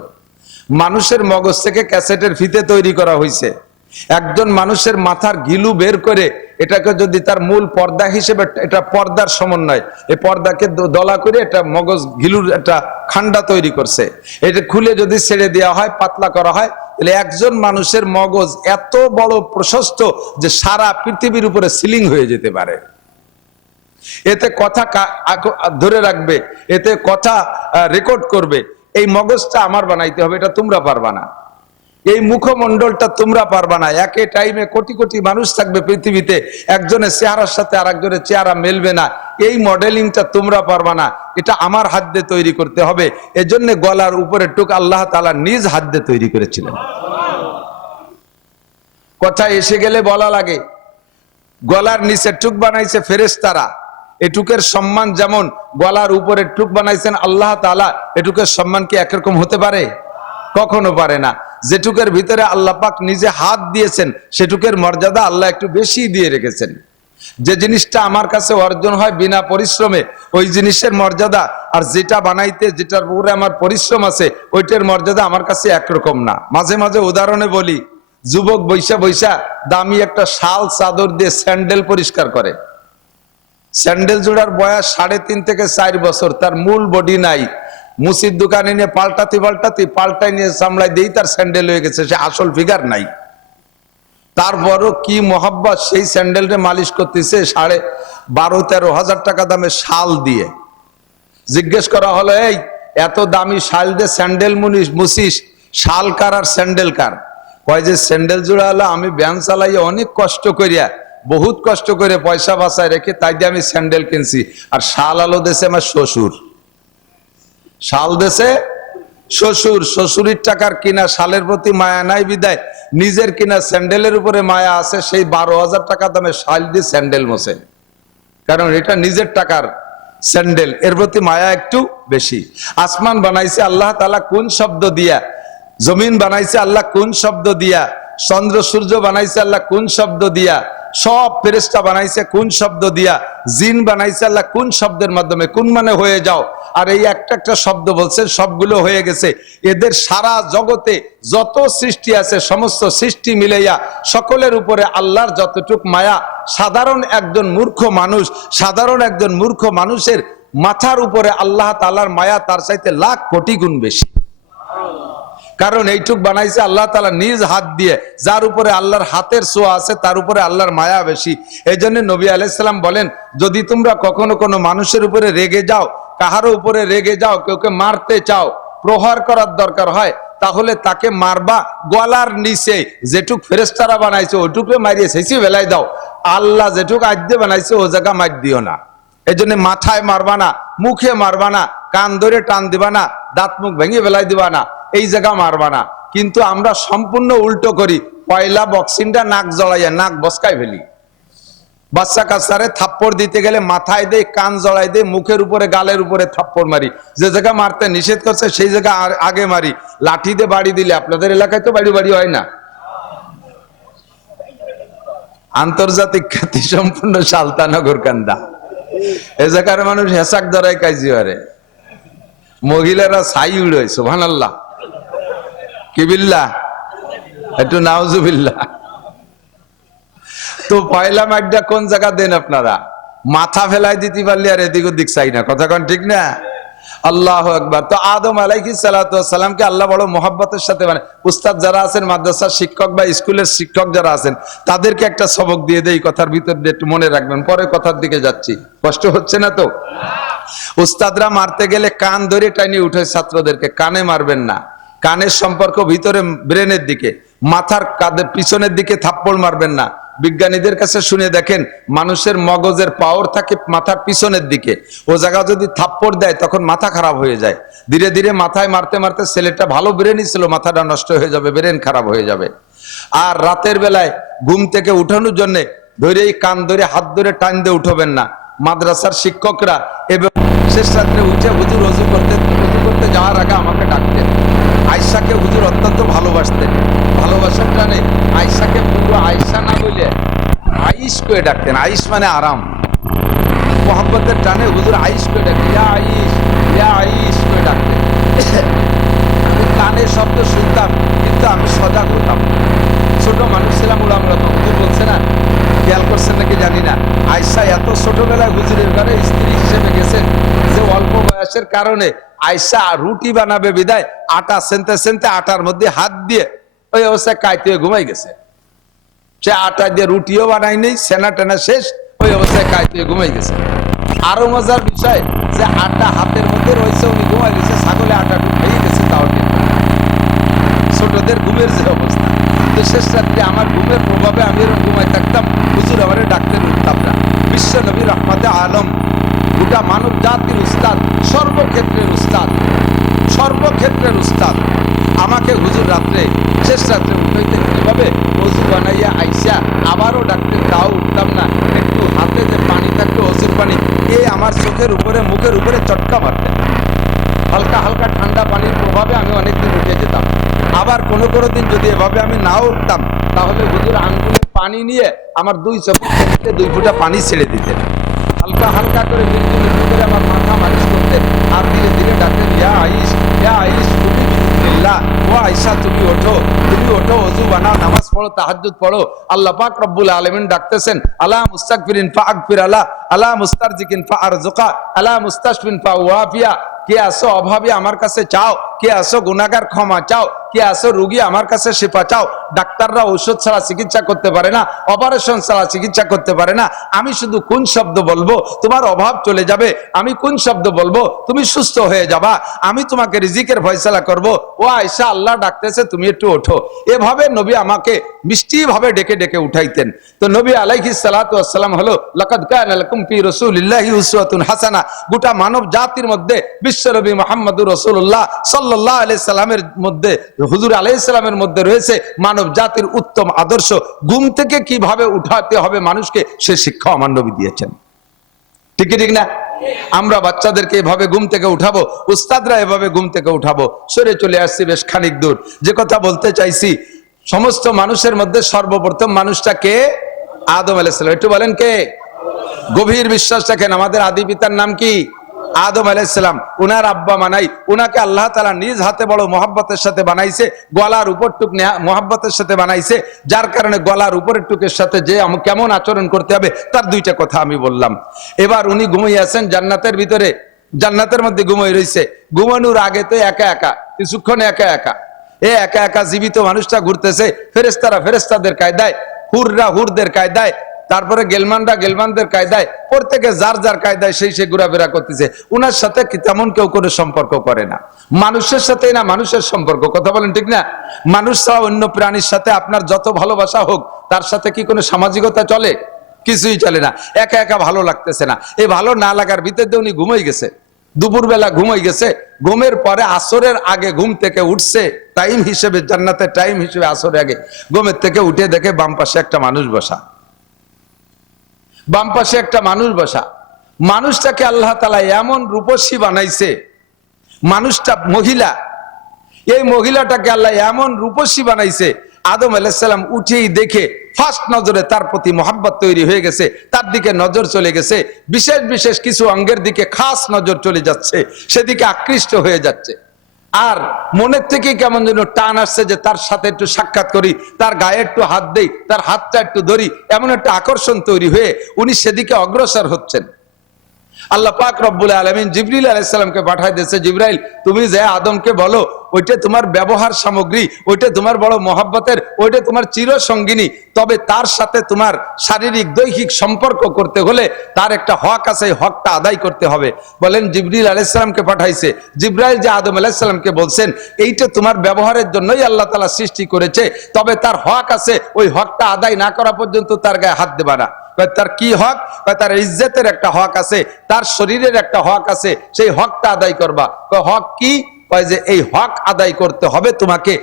মানুষের মগজ থেকে ক্যাসেটের ফিতে তৈরি করা হয়েছে। একজন মানুষের মাথার গিলু বের করে এটাকে যদি তার মূল পর্দা হিসেবে, এটা পর্দার সমন্বয়, এই পর্দাকে দলা করে এটা মগজ গিলুর একটা খান্ডা তৈরি করছে, এটা খুলে যদি ছেড়ে দেওয়া হয়, পাতলা করা হয়, তাহলে একজন মানুষের মগজ এত বড় প্রশস্ত যে সারা পৃথিবীর উপরে সিলিং হয়ে যেতে পারে। এতে কথা ধরে রাখবে, এতে কথা রেকর্ড করবে। এই মগজটা আমার বানাইতে হবে, এটা তোমরা পারবা না। এই মুখমণ্ডলটা তোমরা পারবা না। একে টাইমে কোটি কোটি মানুষ থাকবে পৃথিবীতে, একজনের চেহারার সাথে আর একজনের চেহারা মেলবে না। এই মডেলিংটা তোমরা পারবা না, এটা আমার হাত দিয়ে তৈরি করতে হবে। এজন্য গলার উপরের টুক আল্লাহ তাআলা নিজ হাত দিয়ে তৈরি করেছিলেন। কথা এসে গেলে বলা লাগে, গলার নিচে টুক বানাইছে ফেরেশতারা। এটুকের সম্মান যেমন গলার উপরের টুক বানাইছেন আল্লাহ তাআলা, এটুকের সম্মান কি একরকম হতে পারে? কখনো পারে না। যেটুকের ভিতরে আল্লাহ পাক নিজে হাত দিয়েছেন সেটুকের মর্যাদা আল্লাহ একটু বেশি দিয়ে রেখেছেন। যে জিনিসটা আমার কাছে অর্জন হয় বিনা পরিশ্রমে, ওই জিনিসের মর্যাদা আর যেটা বানাইতে যেটার উপরে আমার পরিশ্রম আছে ওইটার মর্যাদা আমার কাছে একরকম না। মাঝে মাঝে উদাহরণে বলি, যুবক বৈশা বৈশা দামি একটা শাল চাদর দিয়ে স্যান্ডেল পরিষ্কার করে। স্যান্ডেল জোড়ার বয়স 3.5 থেকে 4 বছর, তার মূল বডি নাই। মুসির দোকানে নিয়ে পাল্টাই নিয়ে সামলাই দিয়েই তার স্যান্ডেল হয়ে গেছে, সে আসল ফিগার নাই। তারপরও কি মোহাব্বত, সেই স্যান্ডেলটা মালিশ করতেছে 12-13 হাজার টাকা দামে শাল দিয়ে। জিজ্ঞেস করা হলো, এই এত দামি শাল দিয়ে স্যান্ডেল মুছিস, শাল কার আর স্যান্ডেল কার? কয় যে স্যান্ডেল জোড়া হলো আমি ব্যান চালাইয়া অনেক কষ্ট করিয়া, বহুত কষ্ট করে পয়সা বাঁচায় রেখে তাই দিয়ে আমি স্যান্ডেল কিনছি, আর শাল আলো দেশে আমার শ্বশুর। শাল দেশে শ্বশুর, শ্বশুরের টাকার কিনা শালের প্রতি মায়া নাই বিদায় নিজের কিনা স্যান্ডেলের উপরে মায়া আছে। সেই 12,000 টাকা দামে শাল দিয়ে স্যান্ডেল মোছে, কারণ এটা নিজের টাকার স্যান্ডেল, এর প্রতি মায়া একটু বেশি। আসমান বানাইছে আল্লাহ তাআলা কোন শব্দ দিয়া, জমিন বানাইছে আল্লাহ কোন শব্দ দিয়া, চন্দ্র সূর্য বানাইছে আল্লাহ কোন শব্দ দিয়া, সব ফেরেশতা বানাইছে কোন শব্দ দিয়া, জিন বানাইছে আল্লাহ কোন শব্দের মাধ্যমে, কোন মানে হয়ে যাও। আর এই একটা একটা শব্দ বলছে, সবগুলো হয়ে গেছে। এদের সারা জগতে যত সৃষ্টি আছে সমস্ত সৃষ্টি মিলাইয়া সকলের উপরে আল্লাহর যতটুক মায়া, সাধারণ একজন মূর্খ মানুষের মাথার উপরে আল্লাহ তাআলার মায়া তার চাইতে লাখ কোটি গুণ বেশি। কারণ এইটুক বানাইছে আল্লাহ তাআলা নিজ হাত দিয়ে, যার উপরে আল্লাহর হাতের ছোঁয়া আছে তার উপরে আল্লাহর মায়া বেশি। এই জন্য নবী আলাইহিস সালাম বলেন, যদি তোমরা কখনো কোনো মানুষের উপরে রেগে যাও, কাহারো উপরে রেগে যাও, কেউকে মারতে চাও, প্রহার করার দরকার হয়, তাহলে তাকে মারবা গলার নিচে যেটুক ফেরেশতারা বানাইছে ওইটুকু মারিয়ে শেষি বেলাই দাও। আল্লাহ যেটুক আদ্যে বানাইছে ও জায়গা মার দিও না। এই জন্য মাথায় মারবা না, মুখে মারবা না, কান ধরে টান দিবা না, দাঁত মুখ ভেঙে বেলাই দিবা না, এই জায়গা মারবা না। কিন্তু আমরা সম্পূর্ণ উল্টো করি, পয়লা বক্সিংটা নাক জড়াইয়া নাক বসকায় ফেলি। বাচ্চা কাচ্চারে থাপ্পড় দিতে গেলে মাথায় দেয়, কান জড়াই দেয়, মুখের উপরে গালের উপরে থাপ্পড় মারি। যে জায়গা মারতে নিষেধ করছে সেই জায়গা আগে মারি। লাঠি দিয়ে বাড়ি দিলে, আপনাদের এলাকায় তো বাড়ি বাড়ি হয় না, আন্তর্জাতিক খ্যাতি সম্পূর্ণ সালতানগর কান্দা, এ জায়গার মানুষ হেসাক ধরায় কাজি হারে, মহিলারা ছাই উড়ে। সুবহানাল্লাহ, কি বিল্লাহ, একটু নাউজুবিল্লাহ। তো পয়লা মাইডটা কোন জায়গা দেন আপনারা? মাথা ফেলাই দিতে পারলে আর এদিক ওদিক চাই না, কথা কোন ঠিক না? আল্লাহু আকবার। তো আদম আলাইহিস সালাতু ওয়াস সালামকে আল্লাহ বড় মোহাব্বতের সাথে, মানে উস্তাদ যারা আছেন, মাদ্রাসার শিক্ষক বা স্কুলের শিক্ষক যারা আছেন, তাদেরকে একটা সবক দিয়ে দেই, কথার ভিতর দিয়ে একটু মনে রাখবেন, পরে কথার দিকে যাচ্ছি, কষ্ট হচ্ছে না তো? উস্তাদরা মারতে গেলে কান ধরে টাইনি উঠে ছাত্রদেরকে, কানে মারবেন না। কানের সম্পর্ক ভিতরে ব্রেনের দিকে, মাথার কাঁধের পিছনের দিকে থাপ্পড় মারবেন না। বিজ্ঞানীদের কাছে শুনে দেখেন, মানুষের মগজের পাওয়ার থাকে মাথার পিছনের দিকে, ও জায়গা যদি থাপ্পড় দেয় তখন মাথা খারাপ হয়ে যায়। ধীরে ধীরে মাথায় মারতে মারতে ছেলেটা ভালো ব্রেনই ছিল, মাথাটা নষ্ট হয়ে যাবে, ব্রেন খারাপ হয়ে যাবে। আর রাতের বেলায় ঘুম থেকে উঠানোর জন্য ধরেই কান ধরে হাত ধরে টান দিয়ে উঠবেন না। মাদ্রাসার শিক্ষকরা এবং শেষ রাত্রে উঠে হুজুর অজু করতে যাওয়ার আগে আমাকে ডাকতেন। আয়েশাকে হুজুর অত্যন্ত ভালোবাসতেন, ভালোবাসার টানে আয়েশাকে পুরো আয়েশা না বলে আইস করে ডাকতেন। আইস মানে আরাম, মোহাম্মতের টানে হুজুর আইস করে ডাকতেন, ইয়া আইস করে ডাকতেন। আমি কানে শব্দ শুনতাম কিন্তু আমি সজাগ হতাম। ছোট মানুষ ছিলাম, ওরা তখন বলছে না, খেয়াল করছেন নাকি জানি না, আয়েশা এত ছোটবেলায় হুজুরের ঘরে স্ত্রী হিসেবে গেছেন যে অল্প বয়সের কারণে আয়েশা রুটি বানাবে বিদায় আটা সেনতে সেনতে আটার মধ্যে হাত দিয়ে ওই অবস্থায় কাইতে ঘুমাই গেছে। সে আটা দিয়ে রুটিও বানাই নেই, সেনা টেনা শেষ, ওই অবস্থায় কাইতে ঘুমাই গেছে। আরো মজার বিষয় যে আটা হাতের মধ্যে রয়েছে, উনি ঘুমাই গেছে, ছাগলে আটা ঢুকিয়ে গেছে, তাও ছোটদের ঘুমের যে অবস্থা। তো শেষ রাত্রে আমার ঘুমের প্রভাবে আমি এরকম ঘুমাই থাকতাম, হুজুর আমারে ডাকতে উঠতাম না। বিশ্ব নবী রহমতে আলম, গোটা মানব জাতির উস্তাদ, সর্বক্ষেত্রের উস্তাদ, সর্বক্ষেত্রের উস্তাদ, আমাকে হুজুর রাত্রে শেষ রাত্রে উঠাইতেন কিভাবে, অজু বানাইয়া আইসা আবারও ডাকতেন, তাও উঠতাম না। একটু হাতে যে পানি থাকতো অজুর পানি, এ আমার চোখের উপরে মুখের উপরে চটকা মারতেন। হালকা হালকা ঠান্ডা পানির প্রভাবে আমি অনেকদিন উঠে যেতাম। আবার কোনো কোনো দিন যদি এভাবে আমি নাও উঠতাম, তাহলে হুজুর আঙ্গুলের পানি নিয়ে আমার দুই চোখে 2 ফোঁটা পানি ছেড়ে দিতেন। হালকা হালকা করে মৃত্যু মৃত্যু করে আমার মাথা মালিশ করতেন, আর ধীরে ধীরে ডাকতেন, ইয়া আইস তুমি বিসমিল্লাহ, ও আয়েশা তুমি ওঠো, তুমি ওঠো, ওযু বানাও, নামাজ পড়ো, তাহাজ্জুদ পড়ো। আল্লাহ পাক রব্বুল আলামিন ডাকতেছেন, আলা মুস্তাগফিরিন ফাগফির আলা, আলা মুস্তারজিকিন ফারজুকা, আলা মুস্তাশফিন ফাওয়াফিয়া। কে আসো অভাবী আমার কাছে চাও, কে আসো গুনাহগার ক্ষমা চাও, কে আসো রোগী আমার কাছে শিফা চাও। ডাক্তাররা ঔষধ ছাড়া চিকিৎসা করতে পারে না, অপারেশন ছাড়া চিকিৎসা করতে পারে না। আমি শুধু কোন শব্দ বলবো তোমার অভাব চলে যাবে, আমি কোন শব্দ বলবো তুমি সুস্থ হয়ে যাবা, আমি তোমাকে রিজিকের ফয়সালা করব। ও আয়েশা, আল্লাহ ডাকতেছে, তুমি একটু ওঠো। এভাবে নবী আমাকে মিষ্টি ভাবে ডেকে ডেকে উঠাইতেন। তো নবী আলাইহিস সালাতু ওয়াস সালাম হলো লাকাদ কানা লাকুম ফি রাসূলিল্লাহি উসওয়াতুন হাসানা। গোটা মানব জাতির মধ্যে বিশ্বনবী মুহাম্মদুর রাসূলুল্লাহ সাল্লাল্লাহু আলাইহি সাল্লামের মধ্যে, হুজুর আলাইহিস সালামের মধ্যে রয়েছে মানব জাতির উত্তম আদর্শ। ঘুম থেকে কিভাবে উঠাতে হবে মানুষকে, সে শিক্ষা আমার নবী দিয়েছেন। ঠিক ঠিক না? আমরা বাচ্চাদেরকে এভাবে ঘুম থেকে উঠাবো, উস্তাদরা এভাবে ঘুম থেকে উঠাবো। সরে চলে আসছি বেশ খানিক দূর। যে কথা বলতে চাইছি, সমস্ত মানুষের মধ্যে সর্বপ্রথম মানুষটা কে? আদম আলাইহিস সালাম। একটু বলেন কে? গভীর বিশ্বাস রাখেন, আমাদের আদি পিতার নাম কি? আদম আলাইহিস সালাম। উনার আব্বা মানাই, উনাকে আল্লাহ তাআলা নিজ হাতে বড় মহব্বতের সাথে বানাইছে, গলার উপর টুক মহব্বতের সাথে বানাইছে, যার কারণে গলার উপরের টুকের সাথে যে কেমন আচরণ করতে হবে তার 2টা কথা আমি বললাম। এবার উনি ঘুমিয়ে আছেন জান্নাতের ভিতরে, জান্নাতের মধ্যে ঘুমিয়ে রয়েছে। ঘুমানোর আগে তো একা একা, কিছুক্ষণ একা একা, একা একা জীবিত মানুষটা ঘুরতেছে। ফেরেশতারা ফেরেশতাদের কায়দায়, হুররা হুরদের কায়দায়, তারপরে গেলমানরা গেলমানদের কায়দায়, প্রত্যেকে যার যার কায়দায় সে ঘোরাফেরা করতেছে। উনার সাথে তেমন কেউ কোনো সম্পর্ক করে না, মানুষের সাথে না মানুষের সম্পর্ক। কথা বলেন ঠিক না? মানুষ ছাড়া অন্য প্রাণীর সাথে আপনার যত ভালোবাসা হোক, তার সাথে কি কোনো সামাজিকতা চলে? কিছুই চলে না। একা একা ভালো লাগতেছে না, এই ভালো না লাগার ভিতরে উনি ঘুমাই গেছে। দুপুরবেলা ঘুমাই গেছে, ঘুমের পরে আসরের আগে ঘুম থেকে উঠছে, টাইম হিসেবে, জান্নাতের টাইম হিসেবে আসরের আগে ঘুমের থেকে উঠে দেখে বাম পাশে একটা মানুষ বসা, বাম পাশে একটা মানুষ বসা। মানুষটাকে আল্লাহ তাআলা এমন রূপসী বানাইছে, মানুষটা মহিলা, এই মহিলাটাকে আল্লাহ এমন রূপসী বানাইছে, আদম আলাইহিস সালাম উঠেই দেখে ফার্স্ট নজরে তার প্রতি মহব্বত তৈরি হয়ে গেছে, তার দিকে নজর চলে গেছে। বিশেষ বিশেষ কিছু অঙ্গের দিকে খাস নজর চলে যাচ্ছে, সেদিকে আকৃষ্ট হয়ে যাচ্ছে। আর মনের থেকে কেমন যেন টান আসছে যে তার সাথে একটু সাক্ষাৎ করি, তার গায়ে একটু হাত দেই, তার হাতটা একটু ধরি, এমন একটা আকর্ষণ তৈরি হয়ে উনি সেদিকে অগ্রসর হচ্ছেন। আল্লাহ পাক রব্বুল আলামিন জিবরিল আলাইহিস সালামকে পাঠায় দিয়েছে, জিবরাইল তুমি যে আদমকে বলো ওইটা তোমার ব্যবহার সামগ্রী, ওইটা তোমার বড় মহব্বতের, ওইটা তোমার চিরসঙ্গিনী, তবে তার সাথে তোমার শারীরিক দৈহিক সম্পর্ক করতে হলে তার একটা হক আছে, হকটা আদায় করতে হবে। বলেন জিবরিল আলাইহিস সালামকে পাঠাইছে, জিবরাইল যে আদম আলাইহিস সালামকে বলছেন এইটা তোমার ব্যবহারের জন্যই আল্লাহ তাআলা সৃষ্টি করেছে, তবে তার হক আছে, ওই হকটা আদায় না করা পর্যন্ত তার গায়ে হাত দেবা না। তার কি হক? তার ইজ্জতের একটা হক আছে, তার শরীরের একটা হক আছে, সেই হকটা আদায় করবা। হক কি? যে এই হক আদায় করতে হবে তোমাকে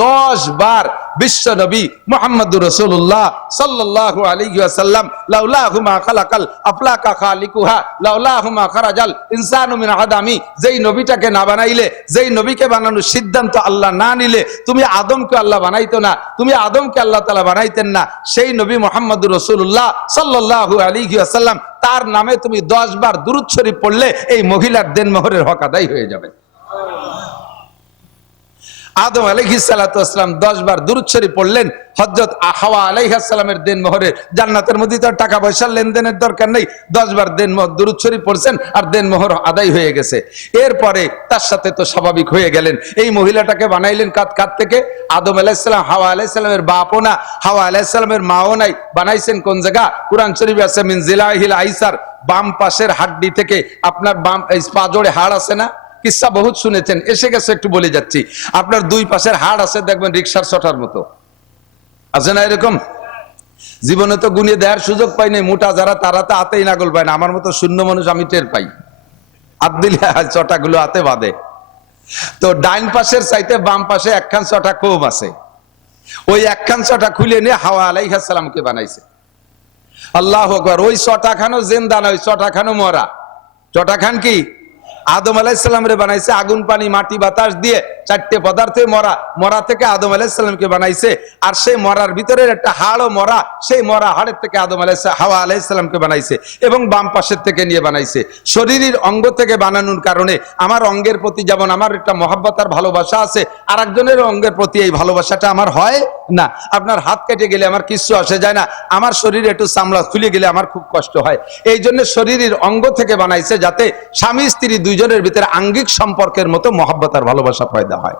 10 বার বিশ্ব নবী মুহাম্মদুর রাসূলুল্লাহ সাল্লাল্লাহু আলাইহি ওয়াসাল্লাম লাউলাহু মা খালাকাল আফলাকা খালিকুহা লাউলাহু মা খারাজাল ইনসানু মিন আদামি, যেই নবীটাকে না বানাইলে, যেই নবীকে বানানোর সিদ্ধান্ত আল্লাহ না নিলে তুমি আদমকে আল্লাহ বানাইতো না, তুমি আদমকে আল্লাহ তাআলা বানাইতেন না। সেই নবী মুহাম্মদুর রাসূলুল্লাহ সাল্লাল্লাহু আলাইহি ওয়াসাল্লাম তার নামে তুমি 10 বার দুরূদ শরীফ পড়লে এই মহিলার দেনমোহরের হক আদায় হয়ে যাবে। আদম আলাইহিস সালাতু ওয়াস সালাম 10 বার দুরূদ শরীফ পড়লেন। হযরত হাওয়া আলাইহিস সালামের দেন মোহরে, জান্নাতের মধ্যে তো টাকা পয়সার লেনদেনের দরকার নেই, 10 বার দেন দুরূদ শরীফ পড়ছেন আর দেন মোহর আদায় হয়ে গেছে। এরপরে তার সাথে তো স্বাভাবিক হয়ে গেলেন। এই মহিলাটাকে বানাইলেন কাত থেকে? আদম আলাইহিস সালাম, হাওয়া আলাইহিস সালামের বাপও না, হাওয়া আলাইহিস সালামের মাও নাই। বানাইছেন কোন জায়গা? কুরআন শরীফে আছে মিন জিলাহিল আইসার, বাম পাশের হাড্ডি থেকে। আপনার বাম পাজোড়ে হাড় আছে না? কিসসা বহুত শুনেছেন, এসে গেছে একটু বলে যাচ্ছি। আপনার দুই পাশের হাড় আছে, দেখবেন রিকশার ছটার মতো আছে না এরকম? জীবনে তো গুনিয়ে দেওয়ার সুযোগ পাই নাই। মোটা যারা তারা তো হাতেই নাগল পায় না, আমার মতো শূন্য মানুষ আমি টের পাই। হাত দিলে চটাগুলো হাতে বাঁধে। তো ডাইন পাশের চাইতে বাম পাশে একখান চটা কম আছে। ওই একখান চটা খুলে নিয়ে হাওয়া আলাইহিস সালামকে বানাইছে। আল্লাহু আকবার। ওই চটাখানো জিন্দা নয়, চটাখানো মরা। চটাখান কি? আদম আলাইহিস সালামরে বানাইছে আগুন পানি মাটি বাতাস দিয়ে, 4টে পদার্থে মরা। মরা থেকে আদম আলাইহিস সালামকে বানাইছে। আর সেই মরার ভিতরের একটা হাড়ও মরা, সেই মরা হাড়ের থেকে হাওয়া আলাইহিস সালামকে বানাইছে এবং বাম পাশের থেকে নিয়ে বানাইছে। শরীরের অঙ্গ থেকে বানানোর কারণে আমার অঙ্গের প্রতি যেমন আমার একটা মহব্বত আর ভালোবাসা আছে, আর একজনের অঙ্গের প্রতি এই ভালোবাসাটা আমার হয় না। আপনার হাত কেটে গেলে আমার কিছু আসে যায় না, আমার শরীরে একটু চামড়া খুলে গেলে আমার খুব কষ্ট হয়। এই জন্য শরীরের অঙ্গ থেকে বানাইছে, যাতে স্বামী স্ত্রী দুইজনের ভিতরে আঙ্গিক সম্পর্কের মতো মহব্বত আর ভালোবাসা পয়দা হয়।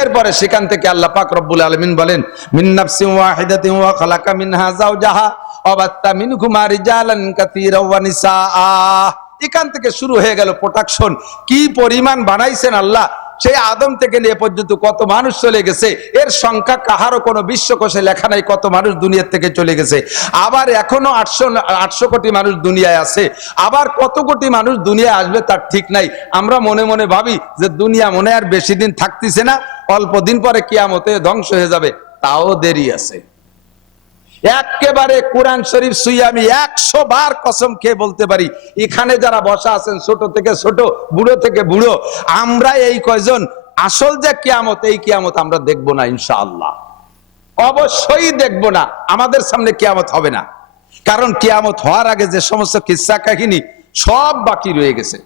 এরপরে সেখান থেকে আল্লাহ পাক রব্বুল আলামিন বলেন, মিন নাফসিন ওয়াহিদাতিন ওয়া খালাকা মিনহা যাওজাহা ওয়া বাত্তা মিনহুমা রিজালান কাসীরান ওয়া নিসা। এখান থেকে শুরু হয়ে গেল প্রোডাকশন। কি পরিমাণ বানাইছেন আল্লাহ! সেই আদম থেকে নিয়ে পর্যন্ত কত মানুষ চলে গেছে, এর সংখ্যা কাহারও কোনো বিশ্বকোষে লেখা নাই কত মানুষ দুনিয়ার থেকে চলে গেছে। আবার এখনো 800 কোটি মানুষ দুনিয়ায় আছে। আবার কত কোটি মানুষ দুনিয়ায় আসবে তার ঠিক নাই। আমরা মনে মনে ভাবি যে দুনিয়া মনে আর বেশি দিন থাকতেছে না, অল্প দিন পরে কিয়ামতে ধ্বংস হয়ে যাবে। তাও দেরি আছে। একেবারে কোরআন শরীফ ছুঁয়ে আমি 100 বার কসম খেয়ে বলতে পারি, এখানে যারা বসা আছেন ছোট থেকে ছোট, বুড়ো থেকে বুড়ো, আমরা এই কয়জন আসল যে কিয়ামত, এই কিয়ামত আমরা দেখব না ইনশাআল্লাহ। অবশ্যই দেখব না। আমাদের সামনে কিয়ামত হবে না, কারণ কিয়ামত হওয়ার আগে যে সমস্ত কিসসা কাহিনী সব বাকি রয়ে গেছে।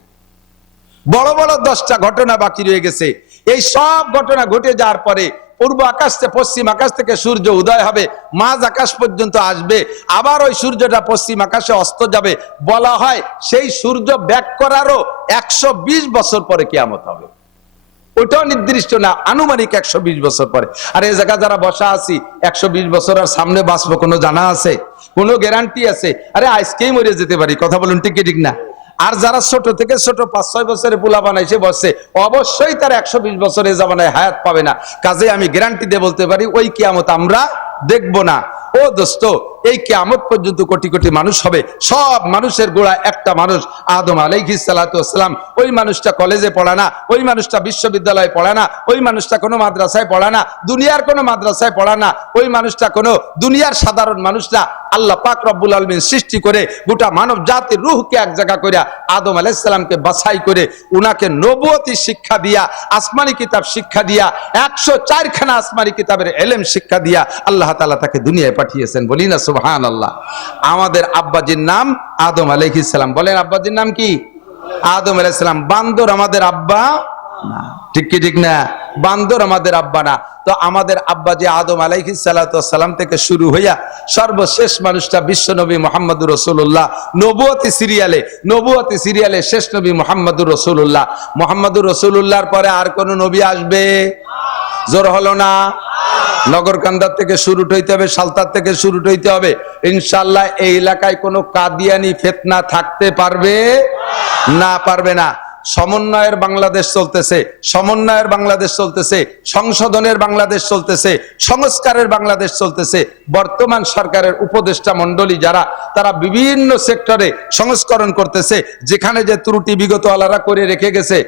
বড় বড় 10টা ঘটনা বাকি রয়ে গেছে। এই সব ঘটনা ঘটে যাওয়ার পরে পূর্ব আকাশ থেকে পশ্চিম আকাশ থেকে সূর্য উদয় হবে, মাঝ আকাশ পর্যন্ত আসবে, আবার ওই সূর্যটা পশ্চিম আকাশে অস্ত যাবে। বলা হয় সেই সূর্য ব্যাক করারও 120 বছর পরে কিয়ামত হবে। ওইটাও নির্দিষ্ট না, আনুমানিক 120 বছর পরে। আর এই জায়গা যারা বসা আছি 120 বছর আর সামনে বাঁচবো কোনো জানা আছে? কোনো গ্যারান্টি আছে? আরে আজকেই মরে যেতে পারি, কথা বলুন ঠিক ঠিক না? আর যারা ছোট থেকে ছোট 5-6 বছরে পোলা বানাইছে বসে, অবশ্যই তার 120 বছরে জামানায় হায়াত পাবে না। কাজে আমি গ্যারান্টি দিয়ে বলতে পারি ওই কিয়ামত আমরা দেখব না। ও দোস্ত, এই কিয়ামত পর্যন্ত কোটি কোটি মানুষ হবে। সব মানুষের গোড়া একটা মানুষ, আদম আলাইহিস সালাতু ওয়াস সালাম। ওই মানুষটা কলেজে পড়ে না, ওই মানুষটা বিশ্ববিদ্যালয়ে পড়ে না, ওই মানুষটা কোনো মাদ্রাসায় পড়ে না, দুনিয়ার কোনো মাদ্রাসায় পড়ে না, ওই মানুষটা কোনো দুনিয়ার সাধারণ মানুষ না। আল্লাহ পাক রব্বুল আলামিন সৃষ্টি করে গোটা মানব জাতির রূহকে এক জায়গা করে আদম আলাইহিস সালামকে বাছাই করে উনাকে নবুয়তি শিক্ষা দিয়া, আসমানি কিতাব শিক্ষা দিয়া, 104 খানা আসমানি কিতাবের ইলম শিক্ষা দিয়া আল্লাহ তাআলা তাকে দুনিয়ায় পাঠিয়েছেন। বলি না সুবহানাল্লাহ। আমাদের আব্বাজির নাম আদম আলাইহিস সালাম। বলেন আব্বাজির নাম কি? আদম আলাইহিস সালাম। বান্দর আমাদের আব্বা না, ঠিক কি ঠিক না? বান্দর আমাদের আব্বা না। তো আমাদের আব্বা যে আদম আলাইহিস সালাতু ওয়াস সালাম থেকে শুরু হইয়া সর্বশেষ মানুষটা বিশ্ব নবী মুহাম্মদুর রাসূলুল্লাহ, নবুয়তি সিরিয়ালে শেষ নবী মুহাম্মদুর রাসূলুল্লাহ। মুহাম্মদুর রাসূলুল্লাহর পরে আর কোন নবী আসবে? জোর হলো না? নগরকান্দার থেকে শুরু হইতে হবে, সালতার থেকে শুরু হইতে হবে। ইনশাআল্লাহ এই এলাকায় কোনো কাদিয়ানি ফিতনা থাকতে পারবে না, পারবে না। সমন্বয়ের বাংলাদেশ চলতেছে, সমন্বয়ের বাংলাদেশ চলতেছে, সংশোধনের বাংলাদেশ চলতেছে, সংস্কারের বাংলাদেশ চলতেছে। বর্তমান সরকারের উপদেষ্টা মন্ডলী যারা, তারা বিভিন্ন সেক্টরে সংস্করণ করতেছে। যেখানে যে ত্রুটি বিগত আলারা করে রেখে গেছে,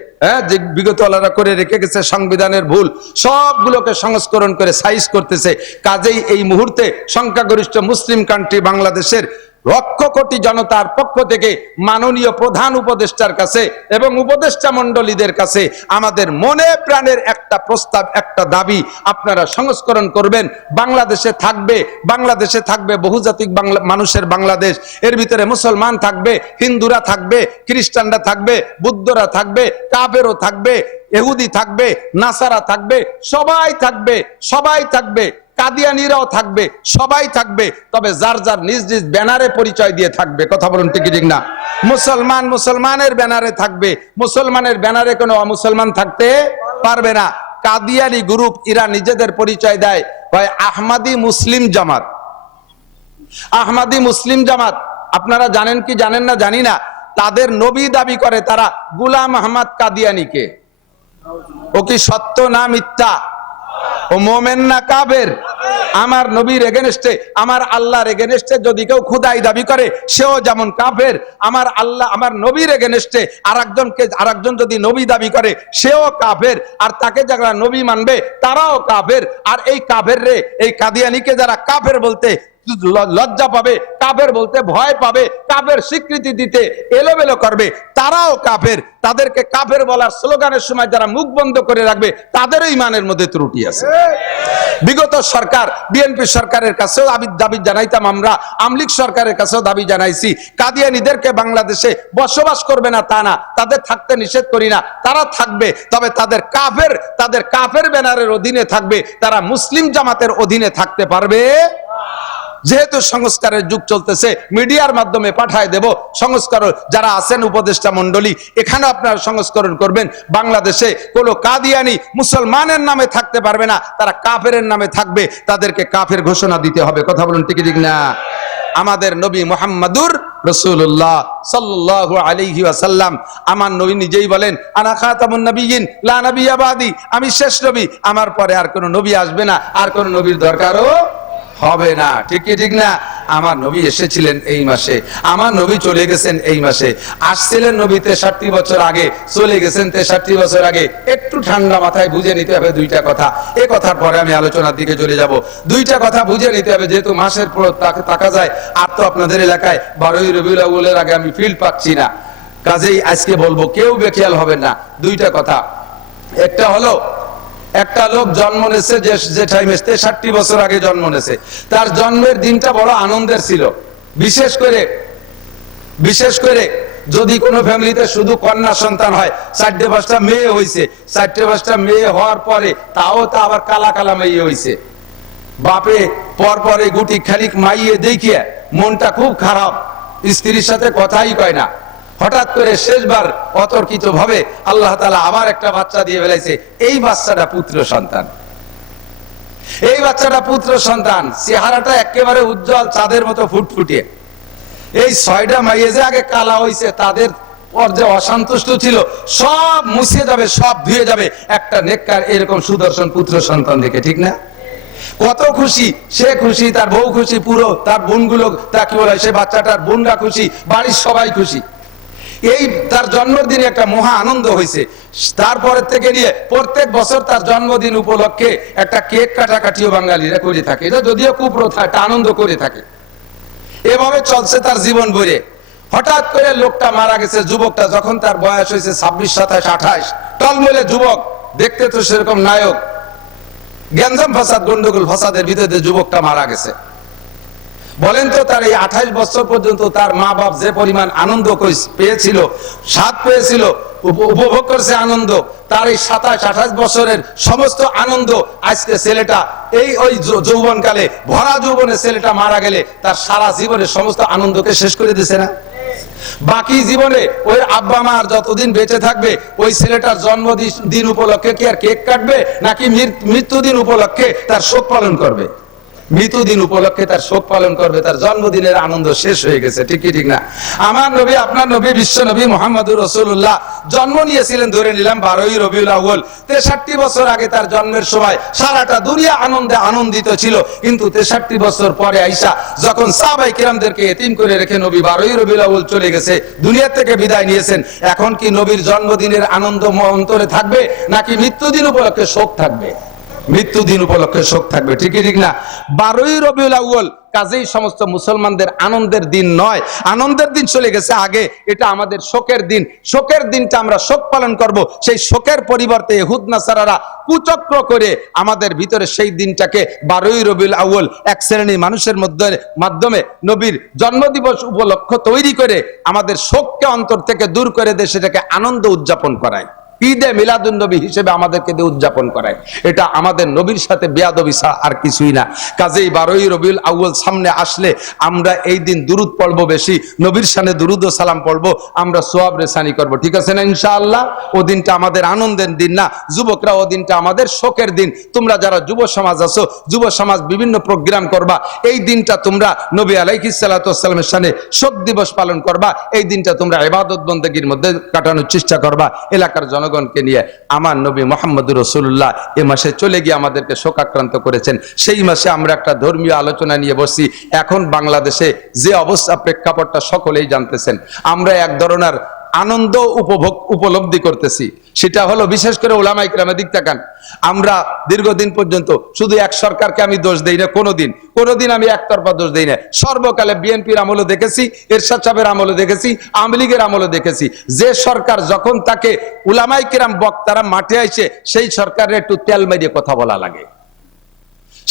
যে বিগত আলারা করে রেখে গেছে সংবিধানের ভুল, সবগুলোকে সংস্করণ করে সাইজ করতেছে। কাজেই এই মুহূর্তে সংখ্যাগরিষ্ঠ মুসলিম কান্ট্রি বাংলাদেশের লক্ষ কোটি জনতার পক্ষ থেকে মাননীয় প্রধান উপদেষ্টার কাছে এবং উপদেষ্টা মণ্ডলীদের কাছে আমাদের মনে প্রাণের একটা প্রস্তাব, একটা দাবি, আপনারা সংস্করণ করবেন। বাংলাদেশে থাকবে বহুজাতিক মানুষের বাংলাদেশ। এর ভিতরে মুসলমান থাকবে, হিন্দুরা থাকবে, খ্রিস্টানরা থাকবে, বুদ্ধরা থাকবে, কাফেরও থাকবে, ইহুদি থাকবে, নাসারা থাকবে, সবাই থাকবে, কাদিয়ানিরাও থাকবে, সবাই থাকবে। তবে যার যার নিজ নিজ ব্যানারে পরিচয় দিয়ে থাকবে। কথা বলুন ঠিক ঠিক না? মুসলমানের ব্যানারে থাকবে, মুসলমানের ব্যানারে কোনো অমুসলমান থাকতে পারবে না। কাদিয়ানি গ্রুপ এরা নিজেদের পরিচয় দেয় ভাই আহমাদি মুসলিম জামাত। আহমাদি মুসলিম জামাত আপনারা জানেন কি জানেন না জানি না, তাদের নবী দাবি করে তারা গোলাম আহমদ কাদিয়ানিকে। ও কি সত্য না মিথ্যা? ও মোমেন না কাফের? আমার নবীর এগেনস্টে, আমার আল্লাহর এগেনস্টে যদি কেউ খুদাই দাবি করে সেও যেমন কাফের। আমার আল্লাহ, আমার নবীর এগেনস্টে আরেকজন যদি নবী দাবি করে সেও কাফের। আর তাকে যারা নবী মানবে তারাও কাফের। আর এই কাফের রে, এই কাদিয়ানিকে যারা কাফের বলতে লজ্জা পাবে, কাফের বলতে ভয় পাবে, কাফের স্বীকৃতি দিতে এলোমেলো করবে, তারাও কাফের। তাদেরকে কাফের বলার স্লোগানের সময় যারা মুখ বন্ধ করে রাখবে তাদেরও ইমানের মধ্যে ত্রুটি আছে। বিগত সরকার, বিএনপি সরকারের কাছেও দাবি জানাইতাম আমরা, আমলিক সরকারের কাছেও দাবি জানাইছি, কাদিয়ানীদেরকে বাংলাদেশে বসবাস করবে না তা না, তাদের থাকতে নিষেধ করি না, তারা থাকবে। তবে তাদের কাফের ব্যানারের অধীনে থাকবে, তারা মুসলিম জামাতের অধীনে থাকতে পারবে। যেহেতু সংস্কারের যুগ চলতেছে, মিডিয়ার মাধ্যমে পাঠায় দেব সংস্কার। যারা আছেন উপদেষ্টা মণ্ডলী, এখানে আপনারা সংস্করণ করবেন। বাংলাদেশে কোনো কাদিয়ানি মুসলমানের নামে থাকতে পারবে না, তারা কাফেরের নামে থাকবে, তাদেরকে কাফের ঘোষণা দিতে হবে। কথা বলুন ঠিক ঠিক না? আমাদের নবী মুহাম্মাদুর রাসূলুল্লাহ সাল্লাল্লাহু আলাইহি ওয়াসাল্লাম, আমার নবী নিজেই বলেন আনা খাতামুন নবিয়্যিন লা নবিয়্যা বাদি, আমি শেষ নবী, আমার পরে আর কোনো নবী আসবে না, আর কোনো নবীর দরকারও হবে না। ঠিক কি ঠিক না? আমার নবী এসেছিলেন এই মাসে, আমার নবী চলে গেছেন এই মাসে। আসছিলেন নবী 63 বছর আগে, চলে গেছেন 63 বছর আগে। একটু ঠান্ডা মাথায় বুঝে নিতে হবে দুইটা কথা। এই কথার পরে আমি আলোচনার দিকে চলে যাব। দুইটা কথা বুঝে নিতে হবে, যেহেতু মাসের পর তাকা যায়। আর তো আপনাদের এলাকায় 12ই রবিউল আউয়ালের আগে আমি ফিল পাচ্ছি না, কাজেই আজকে বলবো, কেউ বেখেয়াল হবেন না। দুইটা কথা, একটা হলো একটা লোক জন্ম নিয়েছে যে টাইমে 63 বছর আগে জন্ম নিয়েছে, তার জন্মের দিনটা বড় আনন্দের ছিল। বিশেষ করে যদি কোনো ফ্যামিলিতে শুধু কন্যা সন্তান হয়, 4-5টা মেয়ে হয়েছে, 4-5টা মেয়ে হওয়ার পরে তাও তা আবার কালা কালা মেয়ে হয়েছে, বাপে পরে গুটি খানিক মাইয়ে দেখিয়ে মনটা খুব খারাপ, স্ত্রীর সাথে কথাই কয় না। হঠাৎ করে শেষবার অতর্কিত ভাবে আল্লাহ তাআলা আবার একটা বাচ্চা দিয়ে ফেলাইছে। এই বাচ্চাটা পুত্র সন্তান, চেহারাটা একেবারে উজ্জ্বল, চাঁদের মতো ফুটফুটে। এই 6টা মাইয়ে যে আগে কালা হইছে, তাদের পর যে অসন্তুষ্ট ছিল সব মুছে যাবে, সব ধুয়ে যাবে একটা নেককার এরকম সুদর্শন পুত্র সন্তান দেখে। ঠিক না? কত খুশি সে, খুশি তার বউ খুশি, পুরো তার বোনগুলো, তা কি বলে, সে বাচ্চাটার বোনরা খুশি, বাড়ির সবাই খুশি। এই তার জন্মদিনে একটা মহা আনন্দ হয়েছে। তারপরের থেকে নিয়ে প্রত্যেক বছর তার জন্মদিন উপলক্ষে একটা কেক কাটাকাটিও বাঙালিরা করে থাকে। এটা যদিও কুপ্রথা, একটা আনন্দ করে থাকে। এভাবে চলছে তার জীবন ভরে। হঠাৎ করে লোকটা মারা গেছে, যুবকটা, যখন তার বয়স হয়েছে 26, 27, 28, টলমলে যুবক, দেখতে তো সেরকম নায়ক। গ্যাঞ্জাম ফাসাদ, গন্ডগোল ফাসাদের ভিতরে যুবকটা মারা গেছে। বলেন তো, তার এই 28 বছর পর্যন্ত তার মা বাপ যে পরিমাণ আনন্দ পেয়েছিল, স্বাদ পেয়েছিল, উপভোগ করছে আনন্দ, তার এই 27-28 বছরের সমস্ত আনন্দ আজকে ছেলেটা ওই যৌবনকালে, ভরা যৌবনে ছেলেটা মারা গেলে তার সারা জীবনের সমস্ত আনন্দকে শেষ করে দিছে না? বাকি জীবনে ওই আব্বা মা যতদিন বেঁচে থাকবে, ওই ছেলেটার জন্মদিন উপলক্ষে কি আর কেক কাটবে, নাকি মৃত্যুদিন উপলক্ষে তার শোক পালন করবে? মৃত্যুদিন উপলক্ষে তার শোক পালন করবে, তার জন্মদিনের আনন্দ শেষ হয়ে গেছে। ঠিক কি ঠিক না? আমার নবী, আপনার নবী, বিশ্ব নবী মুহাম্মদুর রাসূলুল্লাহ জন্ম নিয়েছিলেন ধরে নিলাম 12ই রবিউল আউয়াল। 63 বছর আগে তার জন্মের সময় সারাটা দুনিয়া আনন্দে আনন্দিত ছিল। কিন্তু 63 বছর পরে আইসা যখন সাহাবায়ে কিরামদেরকে এতিম করে রেখে নবী 12ই রবিউল আউয়াল চলে গেছে, দুনিয়া থেকে বিদায় নিয়েছেন, এখন কি নবীর জন্মদিনের আনন্দ অন্তরে থাকবে, নাকি মৃত্যুদিন উপলক্ষে শোক থাকবে? মৃত্যুদিন উপলক্ষে শোক থাকবে, ঠিক ঠিক না? 12ই রবিউল আউয়াল কাজেই সমস্ত মুসলমানদের আনন্দের দিন নয়, আনন্দের দিন চলে গেছে আগে, এটা আমাদের শোকের দিন। শোকের দিনটা আমরা শোক পালন করব, সেই শোকের পরিবর্তে ইহুদ নাসারারা কুচক্র করে আমাদের ভিতরে সেই দিনটাকে 12ই রবিউল আউয়াল এক শ্রেণী মানুষের মাধ্যমে নবীর জন্মদিবস উপলক্ষ তৈরি করে আমাদের শোককে অন্তর থেকে দূর করে দিয়ে সেটাকে আনন্দ উদযাপন করায়, ঈদে মিলাদুন নবী হিসেবে আমাদেরকে দিয়ে উদযাপন করায়। এটা আমাদের নবীর সাথে বেয়াদবি ছাড়া আর কিছুই না। কাজেই 12ই রবিউল আউয়াল সামনে আসলে আমরা এই দিন দুরুদ পড়বো, বেশি নবীর সামনে দুরুদ ও সালাম পড়বো, আমরা সোয়াব রেসানি করবো, ঠিক আছে না ইনশাআল্লাহ? ও দিনটা আমাদের আনন্দের দিন না, যুবকরা ও দিনটা আমাদের শোকের দিন। তোমরা যারা যুব সমাজ আছো, যুব সমাজ বিভিন্ন প্রোগ্রাম করবা, এই দিনটা তোমরা নবী আলাইহিস সালাতু ওয়াস সালামের সামনে শোক দিবস পালন করবা, এই দিনটা তোমরা ইবাদত বন্দেগীর মধ্যে কাটানোর চেষ্টা করবা। এলাকার জনগণকে নিয়ে আমার নবী মুহাম্মদুর রাসূলুল্লাহ এ মাসে চলে গিয়ে আমাদেরকে শোকাক্রান্ত করেছেন। সেই মাসে আমরা একটা ধর্মীয় আলোচনা নিয়ে বসছি। এখন বাংলাদেশে যে অবস্থা, প্রেক্ষাপটটা সকলেই জানতেছেন। আমরা এক ধরনের আনন্দ উপলব্ধি করতেছি, সেটা হলো বিশেষ করে উলামায়ে কিরামের দিক তাকান। আমরা দীর্ঘদিন পর্যন্ত শুধু এক সরকারকে আমি দোষ দেই না, কোনোদিন আমি একতরফা দোষ দেই না। সর্বকালে বিএনপির আমলে দেখেছি, এরশাদ সাহেবের আমলে দেখেছি, আওয়ামী লীগের আমলে দেখেছি, যে সরকার যখন তাকে উলামায়ে কিরাম বক্তারা মাঠে আসে, সেই সরকারের একটু তেল মেরিয়ে কথা বলা লাগে,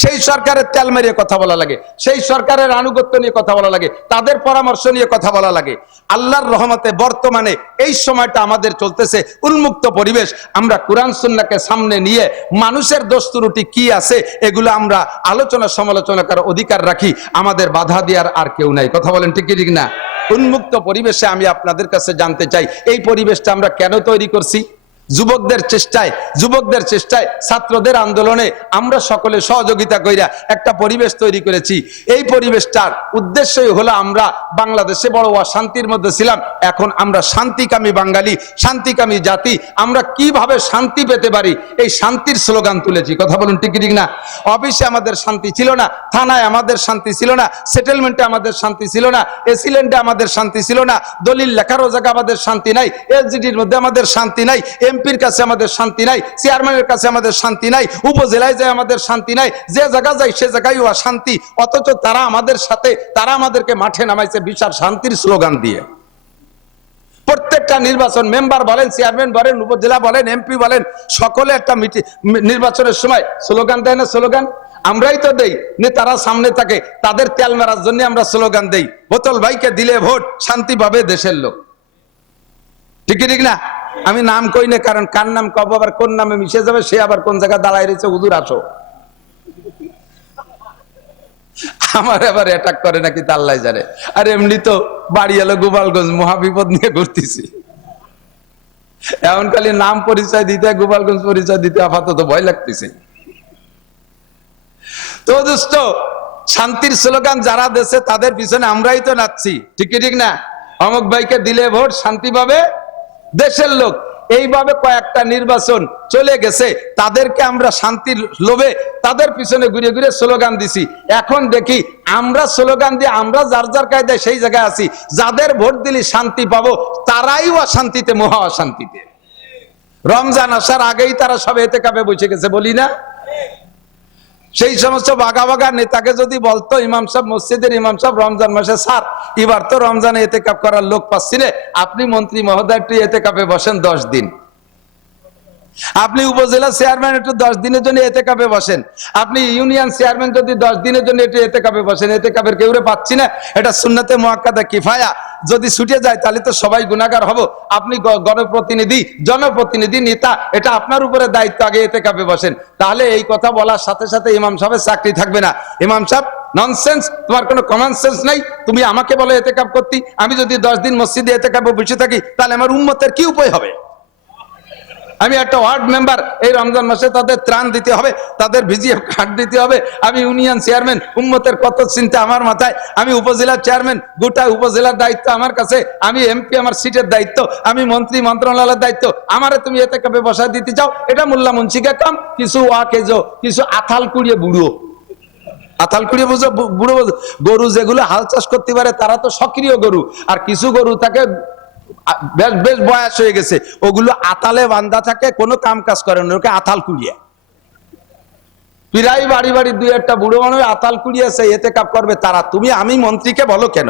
সেই সরকারের তেল মেরিয়ে কথা বলা লাগে, সেই সরকারের আনুগত্য নিয়ে কথা বলা লাগে, তাদের পরামর্শ নিয়ে কথা বলা লাগে। আল্লাহর রহমতে বর্তমানে এই সময়টা আমাদের চলতেছে উন্মুক্ত পরিবেশ। আমরা কোরআন সুন্নাহকে সামনে নিয়ে মানুষের দোষ ত্রুটি কি আছে এগুলো আমরা আলোচনা সমালোচনা করার অধিকার রাখি, আমাদের বাধা দেওয়ার আর কেউ নাই। কথা বলেন ঠিক ঠিক না? উন্মুক্ত পরিবেশে আমি আপনাদের কাছে জানতে চাই, এই পরিবেশটা আমরা কেন তৈরি করছি? যুবকদের চেষ্টায় ছাত্রদের আন্দোলনে আমরা সকলে সহযোগিতা কইরা একটা পরিবেশ তৈরি করেছি। এই পরিবেশটার উদ্দেশ্যই হলো আমরা বাংলাদেশে বড় অশান্তির মধ্যে ছিলাম, এখন আমরা শান্তিকামী বাঙালি, শান্তিকামী জাতি, আমরা কিভাবে শান্তি পেতে পারি এই শান্তির স্লোগান তুলেছি। কথা বলুন ঠিক ঠিক না? অফিসে আমাদের শান্তি ছিল না, থানায় আমাদের শান্তি ছিল না, সেটেলমেন্টে আমাদের শান্তি ছিল না, এসিল্যান্ডে আমাদের শান্তি ছিল না, দলিল লেখারও জায়গা আমাদের শান্তি নাই, এসজিডির মধ্যে আমাদের শান্তি নাই, এমপির কাছে আমাদের শান্তি নাই, চেয়ারম্যানের কাছে আমাদের শান্তি নাই, উপজেলায় যায় আমাদের শান্তি নাই, যে জায়গা যাই সে জায়গায় অশান্তি। অথচ তারা আমাদের সাথে, তারা আমাদেরকে মাঠে নামাইছে বিশাল শান্তির স্লোগান দিয়ে। প্রত্যেকটা নির্বাচন, মেম্বার বলেন, চেয়ারম্যান বলেন, উপজেলা বলেন, এমপি বলেন, সকলে একটা নির্বাচনের সময় স্লোগান দেয় না? স্লোগান আমরাই তো দেই, নেতারা সামনে থাকে, তাদের তেল মারার জন্য আমরা স্লোগান দেই, বোতল ভাইকে দিলে ভোট, শান্তি পাবে দেশের লোক, ঠিক ঠিক না? আমি নাম কই না, কারণ কার নাম কব আবার কোন নামে মিশে যাবে, সে আবার কোন জায়গায় দাঁড়ায় রয়েছে, হুজুর আসো, আমার আবার অ্যাটাক করে নাকি তা আল্লাহ জানে। আর এমনি তো বাড়ি এলো গোপালগঞ্জ, মহাবিপদ নিয়ে ঘুরতেছি, এমন খালি নাম পরিচয় দিতে, গোপালগঞ্জ পরিচয় দিতে আপাতত ভয় লাগতেছে। তো দোস্ত, শান্তির স্লোগান যারা দেশে তাদের পিছনে আমরাই তো নাচছি, ঠিক ঠিক না? অমুক ভাইকে দিলে ভোট, শান্তি পাবে দেশের লোক। এইভাবে কয়েকটা নির্বাচন চলে গেছে, তাদেরকে আমরা শান্তির লোভে তাদের পিছনে ঘুরে ঘুরে স্লোগান দিছি। এখন দেখি আমরা স্লোগান দিয়ে আমরা যার যার কায়দায় সেই জায়গায় আছি, যাদের ভোট দিলে শান্তি পাবো তারাই অশান্তিতে, মহা অশান্তিতে। রমজান আসার আগেই তারা সব এতেকাফে বসে গেছে, বলি না? সেই সমস্ত বাঘা বাঘা নেতাকে যদি বলতো ইমাম সাহেব, মসজিদের ইমাম সাহেব, রমজান মাসে স্যার এবার তো রমজানে এতেকাফ করার লোক পাচ্ছি না, আপনি মন্ত্রী মহোদয় একটু এতেকাফে বসেন 10 দিন, আপনি উপজেলা চেয়ারম্যান একটু 10 দিনের জন্য এতেকাফে বসেন, আপনি ইউনিয়ন চেয়ারম্যান যদি 10 দিনের জন্য একটু এতেকাফে বসেন, এতেকাফের কেউরে পাচ্ছি না, এটা সুন্নাতে মুআক্কাদা কিফায়া, যদি ছুটে যায় তাহলে তো সবাই গুনাহগার হব। আপনি গণপ্রতিনিধি, জনপ্রতিনিধি, নেতা, এটা আপনার উপরে দায়িত্ব, আগে এতেকাফে বসেন। তাহলে এই কথা বলার সাথে সাথে ইমাম সাহেবের চাকরি থাকবে না। ইমাম সাহেব ননসেন্স, তোমার কোনো কমন সেন্স নাই, তুমি আমাকে বলো এতেকাফ করতে, আমি যদি 10 দিন মসজিদে এতেকাফে বসে থাকি তাহলে আমার উম্মতের কি উপায় হবে? আমি একটা ওয়ার্ড মেম্বার, এই রমজান মাসে তাদের ত্রাণ দিতে হবে, তাদের ভিজিএফ কার্ড দিতে হবে, আমি ইউনিয়ন চেয়ারম্যান, উম্মতের কত চিন্তা আমার মাথায়, আমি উপজেলার চেয়ারম্যান, গোটা উপজেলার দায়িত্ব আমার কাছে, আমি এমপি, আমার সিটের দায়িত্ব, আমি মন্ত্রী, মন্ত্রণালয়ের দায়িত্ব, আমারে তুমি এতেকাফে বসায় দিতে চাও, এটা মোল্লা মুন্সিকে কম, কিছু ওয়াকেজো, কিছু আথাল কুড়িয়ে বুড়ো, আথাল কুড়িয়ে বুঝো, বুড়ো গরু যেগুলো হাল চাষ করতে পারে তারা তো সক্রিয় গরু, আর কিছু গরু থাকে বেশ বয়স হয়ে গেছে, ওগুলো আতালে বান্ধা থাকে, কোনো কাম কাজ করে না, ওকে আতাল কুড়িয়ে। প্রায় বাড়ি বাড়ি দুই একটা বুড়ো মানুষ আতাল কুড়িয়েছে এতেকাপ করবে তারা, তুমি আমি মন্ত্রীকে বলো কেন?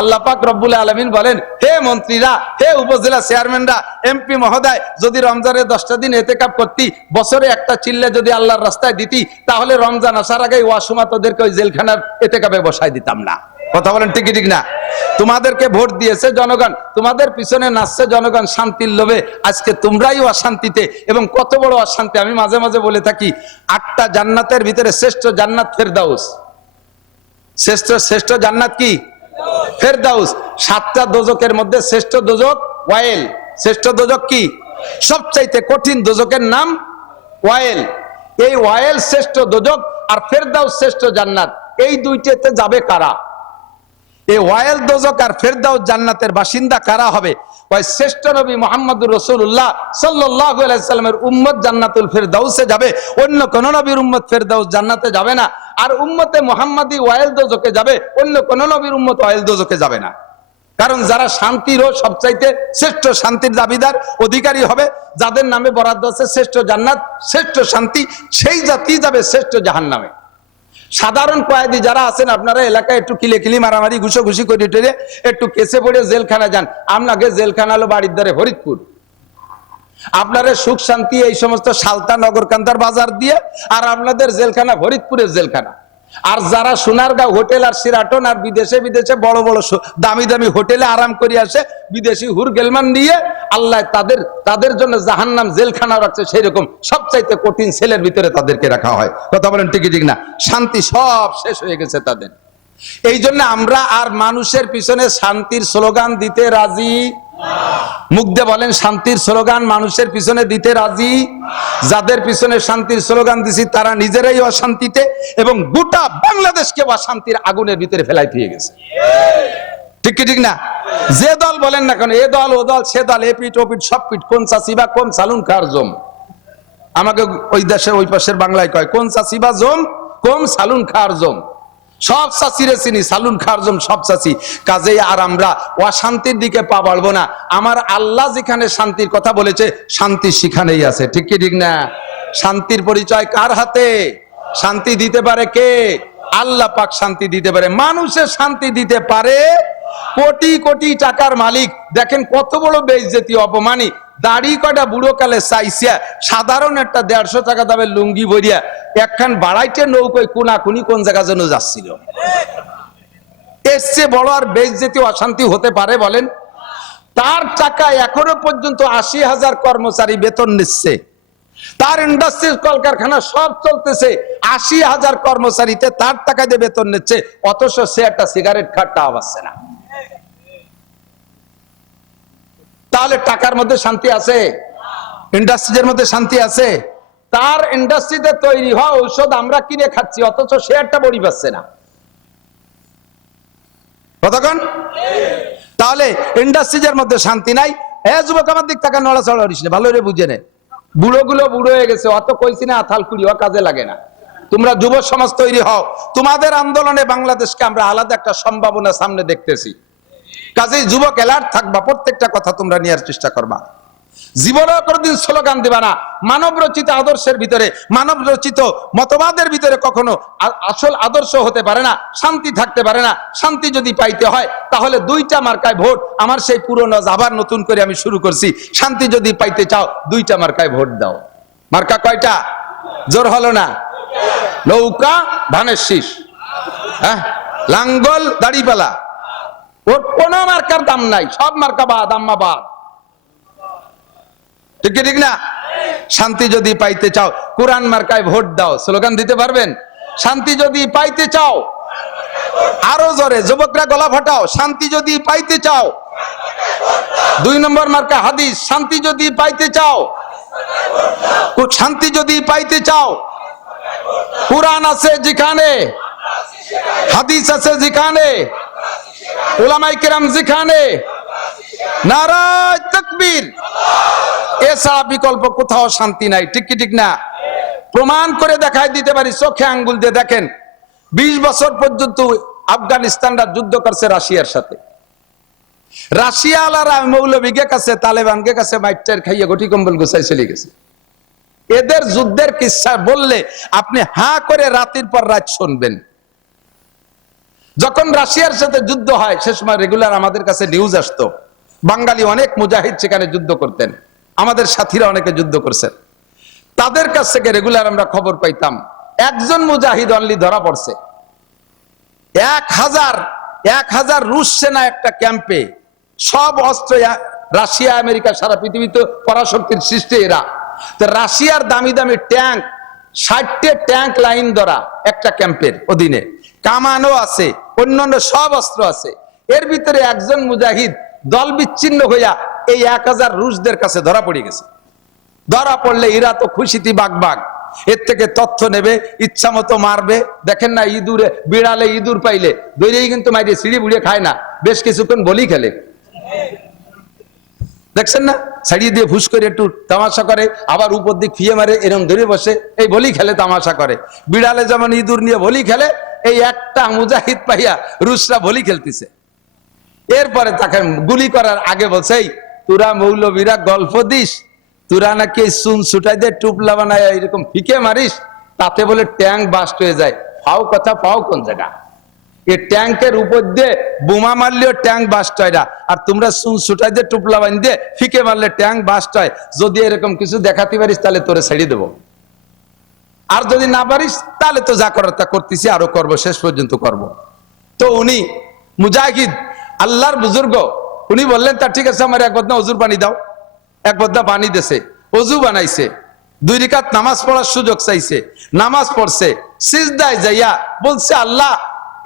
আল্লাহ পাক রব্বুল আলামিন বলেন, হে মন্ত্রীরা, হে উপজেলা চেয়ারম্যানরা, এমপি মহোদয়, যদি রমজানের 10টা দিন এতেকাপ করতি, বছরে একটা চিল্লে যদি আল্লাহর রাস্তায় দিতি, তাহলে রমজান আসার আগে ওয়াসমা তোদেরকে ওই জেলখানার এতেকাপে বসাই দিতাম না। কথা বলেন ঠিক ঠিক না? তোমাদেরকে ভোট দিয়েছে জনগণ, তোমাদের পিছনে নাচছে জনগণ শান্তির লোভে, আজকে তোমরাই অশান্তিতে। এবং কত বড় অশান্তি, আমি মাঝে মাঝে বলে থাকি, 8টা জান্নাতের ভিতরে শ্রেষ্ঠ জান্নাত ফেরদাউস। শ্রেষ্ঠ জান্নাত কি? ফেরদাউস। 7টা দোজকের মধ্যে শ্রেষ্ঠ দোজক ওয়াইল। শ্রেষ্ঠ দোজক কি? সবচাইতে কঠিন দোজকের নাম ওয়াইল। এই ওয়াইল শ্রেষ্ঠ দোজক আর ফেরদাউস শ্রেষ্ঠ জান্নাত, এই দুইটাতে যাবে কারা? এই ওয়াইল দোজক আর ফেরদাউস জান্নাতের বাসিন্দা কারা হবে? শ্রেষ্ঠ নবী মুহাম্মদুর রাসূলুল্লাহ সাল্লাল্লাহু আলাইহি সাল্লামের উম্মত জান্নাতুল ফেরদাউসে যাবে, অন্য কোন নবীর উম্মত ফেরদাউস জান্নাতে যাবে না। আর উম্মতে মুহাম্মাদি ওয়াইল দোজকে যাবে, অন্য কোন নবীর উম্মত ওয়াইল দোজকে যাবে না। কারণ যারা শান্তির ও সবচাইতে শ্রেষ্ঠ শান্তির দাবিদার অধিকারী হবে, যাদের নামে বরাদ্দ আছে শ্রেষ্ঠ জান্নাত, শ্রেষ্ঠ শান্তি, সেই জাতি যাবে শ্রেষ্ঠ জাহান্নামে। সাধারণ কয়েদি যারা আছেন, আপনারা এলাকায় একটু কিলেকিলি মারামারি ঘুষোঘুষি করে টেরে একটু কেসে পড়ে জেলখানা যান, আপনাকে জেলখানা হলো বাড়ির দ্বারে ফরিদপুর। আপনাদের সুখ শান্তি এই সমস্ত সালতা নগরকান্দার বাজার দিয়ে, আর আপনাদের জেলখানা ফরিদপুরের জেলখানা। আর যারা সোনারগাঁও হোটেল আর সিরাটন আর বিদেশে বিদেশে বড় বড় দামি দামি হোটেলে আরাম করে আসে, বিদেশি হুর গেলমান নিয়ে, আল্লাহ তাদের জন্য জাহান্নাম জেলখানা রাখছে, সেই রকম সবচাইতে কঠিন সেলের ভিতরে তাদেরকে রাখা হয়। কথা বলেন ঠিক ঠিক না? শান্তি সব শেষ হয়ে গেছে তাদের। এই জন্য আমরা আর মানুষের পিছনে শান্তির স্লোগান দিতে রাজি। মুখ দিয়ে বলেন, শান্তির স্লোগান মানুষের পিছনে দিতে রাজি। যাদের পিছনে শান্তির স্লোগান দিছি তারা নিজেরাই অশান্তিতে, এবং গোটা বাংলাদেশকে অশান্তির আগুনের ভিতরে ফেলাই দিয়ে গেছে। ঠিক কি ঠিক না? যে দল বলেন না কেন, এ দল ও দল সে দল, এ পিঠ ও পিঠ সব পিঠ, কোন চাষিবা কোন সালুন খার জম। আমাকে ওই দেশের ওই পাশের বাংলায় কয়, কোন চাষিবা জম কোন সালুন খার জম। সব চাষিরে চিনি, সালুন খারজম সব চাষি। কাজেই আর আমরা অশান্তির দিকে পা বাড়বো না। আমার আল্লাহ যেখানে শান্তির কথা বলেছে, শান্তি সেখানেই আছে। ঠিক কি ঠিক না? শান্তির পরিচয় কার হাতে? শান্তি দিতে পারে কে? আল্লাহ পাক শান্তি দিতে পারে। মানুষের শান্তি দিতে পারে কোটি কোটি টাকার মালিক। দেখেন কত বড় বেইজ্জতি, অপমানি। দাড়ি কটা বুড়ো কালে চাইছিয়া সাধারণ একটা 150 টাকা দামের লুঙ্গি ভরিয়া একখান বাড়াইতে নৌকোয় কোনাকুনি কোন জায়গা যেন যাচ্ছিল। এর চেয়ে বড় আর বেইজ্জতি অশান্তি হতে পারে বলেন? তার টাকা এখনো পর্যন্ত 80,000 কর্মচারী বেতন নিচ্ছে, তার ইন্ডাস্ট্রি কলকারখানা সব চলতেছে, 80,000 কর্মচারীতে তার টাকা দিয়ে বেতন নিচ্ছে, অথচ সে একটা সিগারেট খাটটা পাচ্ছে না। তাহলে টাকার মধ্যে শান্তি আছে? ইন্ডাস্ট্রির মধ্যে শান্তি আছে? তার ইন্ডাস্ট্রিতে তৈরি হওয়া ঔষধ আমরা কিনে খাচ্ছি, অথচ সে একটা বড়ি পাচ্ছে না। কতক্ষণ? তাহলে ইন্ডাস্ট্রিজের মধ্যে শান্তি নাই। যুবক আমার দিক টাকা নড়াচড়া করিস না, ভালো রে বুঝে নে। বুড়ো গুলো বুড়ো হয়ে গেছে, অত কইছি না আথাল কুড়ি, ও কাজে লাগে না। তোমরা যুব সমাজ তৈরি হও, তোমাদের আন্দোলনে বাংলাদেশকে আমরা আলাদা একটা সম্ভাবনা সামনে দেখতেছি। কাজেই যুবক অ্যালার্ট থাকবা, প্রত্যেকটা কথা তোমরা নেওয়ার চেষ্টা করবা। জীবনেও কোনোদিন স্লোগান দিবা না। মানব রচিত আদর্শের ভিতরে, মানব রচিত মতবাদের ভিতরে কখনো আসল আদর্শ হতে পারে না, শান্তি থাকতে পারে না। শান্তি যদি পাইতে হয় তাহলে 2টা মার্কায় ভোট। আমার সেই পুরনো আবার নতুন করে আমি শুরু করছি, শান্তি যদি পাইতে চাও 2টা মার্কায় ভোট দাও। মার্কা কয়টা? জোর হলো না? নৌকা ধানের শীষ, হ্যাঁ, লাঙ্গল দাড়িপালা, ওর কোন মার্কার দাম নাই, সব মার্কা বাদ, আম্মা বাদ। ঠিক ঠিক না? শান্তি যদি পাইতে চাও কোরআন মার্কায় ভোট দাও। স্লোগান দিতে পারবেন? শান্তি যদি পাইতে চাও, আরো জোরে যুবকরা গলা ফাটাও, শান্তি যদি পাইতে চাও। 2 নম্বর মার্কা হাদিস, শান্তি যদি পাইতে চাও, শান্তি যদি পাইতে চাও, কোরআন আছে যেখানে, হাদিস আছে যেখানে, উলামায়ে কেরাম যেখানে, নারায়ে তাকবীর, এছাড়া বিকল্প কোথাও শান্তি নাই। ঠিক কি ঠিক না? প্রমাণ করে দেখাই দিতে পারি, চোখে আঙ্গুল দিয়ে দেখেন। 20 বছর পর্যন্ত আফগানিস্তানরা যুদ্ধ করছে রাশিয়ার সাথে। রাশিয়া আলারা মৌলবীকে কাছে, তালেবানকে কাছে মাইটার খাইয়ে গটি কম্বল গোছাই চলে গেছে। এদের যুদ্ধের কিস্সা বললে আপনি হাঁ করে রাতের পর রাত শুনবেন। যখন রাশিয়ার সাথে যুদ্ধ হয় সে সময় রেগুলার আমাদের কাছে নিউজ আসতো, বাঙালি অনেক মুজাহিদ সেখানে যুদ্ধ করতেন, আমাদের সাথীরা অনেকে যুদ্ধ করছেন, তাদের কাছ থেকে রেগুলার আমরা খবর পাইতাম একজন মুজাহিদ অনলি ধরা পড়ছে। 1000 রুশ সেনা একটা ক্যাম্পে, সব অস্ত্র রাশিয়া আমেরিকা সারা পৃথিবীতে পরাশক্তির সৃষ্টি এরা। তো রাশিয়ার দামি দামি ট্যাঙ্ক, 60টে ট্যাঙ্ক লাইন ধরা একটা ক্যাম্পের অধীনে, কামানও আছে, অন্যান্য সব অস্ত্র আছে। এর ভিতরে একজন মুজাহিদ দল বিচ্ছিন্ন হইয়া এই 1000 রুশদের কাছে ধরা পড়ে গেছে। ধরা পড়লে এরা তো খুশিতে বাগবাগ, এর থেকে তথ্য নেবে, ইচ্ছা মতো মারবে। দেখেন না ইঁদুরে, বিড়ালে ইঁদুর পাইলে দৈরেই কিন্তু মাইরে সিঁড়ি বুড়িয়ে খায় না, বেশ কিছুক্ষণ বলি খেলে, দেখছেন না, ছাড়িয়ে দিয়ে ফুস করে একটু তামাশা করে, আবার উপর দিক ফিয়ে মারে, এরকম ধরে বসে এই বলি খেলে, তামাশা করে। বিড়ালে যেমন ইঁদুর নিয়ে বলি খেলে, এই একটা মুজাহিদ পাইয়া রুশরা বলি খেলতেছে। এরপরে তাকে গুলি করার আগে বলছে, এই তোরা মৌলবীরা গল্প দিস, তোরা নাকি চুন ছুটাই দিয়ে টুপলা বানায় এরকম ফিকে মারিস, তাতে বলে ট্যাঙ্ক বাস্ট হয়ে যায়। পাও কথা পাও কোন জায়গা? এই ট্যাঙ্কের উপর দিয়ে বোমা মারলেও ট্যাঙ্ক বাস্ট হয় না, আর তোমরা চুন ছুটাই দিয়ে টুপলা বান দিয়ে ফিকে মারলে ট্যাঙ্ক বাস্ট হয়। যদি এরকম কিছু দেখাতে পারিস তাহলে তোরে ছেড়ে দেবো, আর যদি না পারিস তাহলে তো যা করার তা করতেছি, আরো করবো, শেষ পর্যন্ত করব। তো উনি মুজাহিদ আল্লাহর বুজুর্গ, উনি বললেন তা ঠিক আছে, আমার এক বদনা অজুর পানি দাও। এক বদনা পানি দিছে, অজু বানাইছে, 2 রাকাত নামাজ পড়ার সুযোগ চাইছে, নামাজ পড়ছে, সিজদায় যাইয়া বলছে, আল্লাহ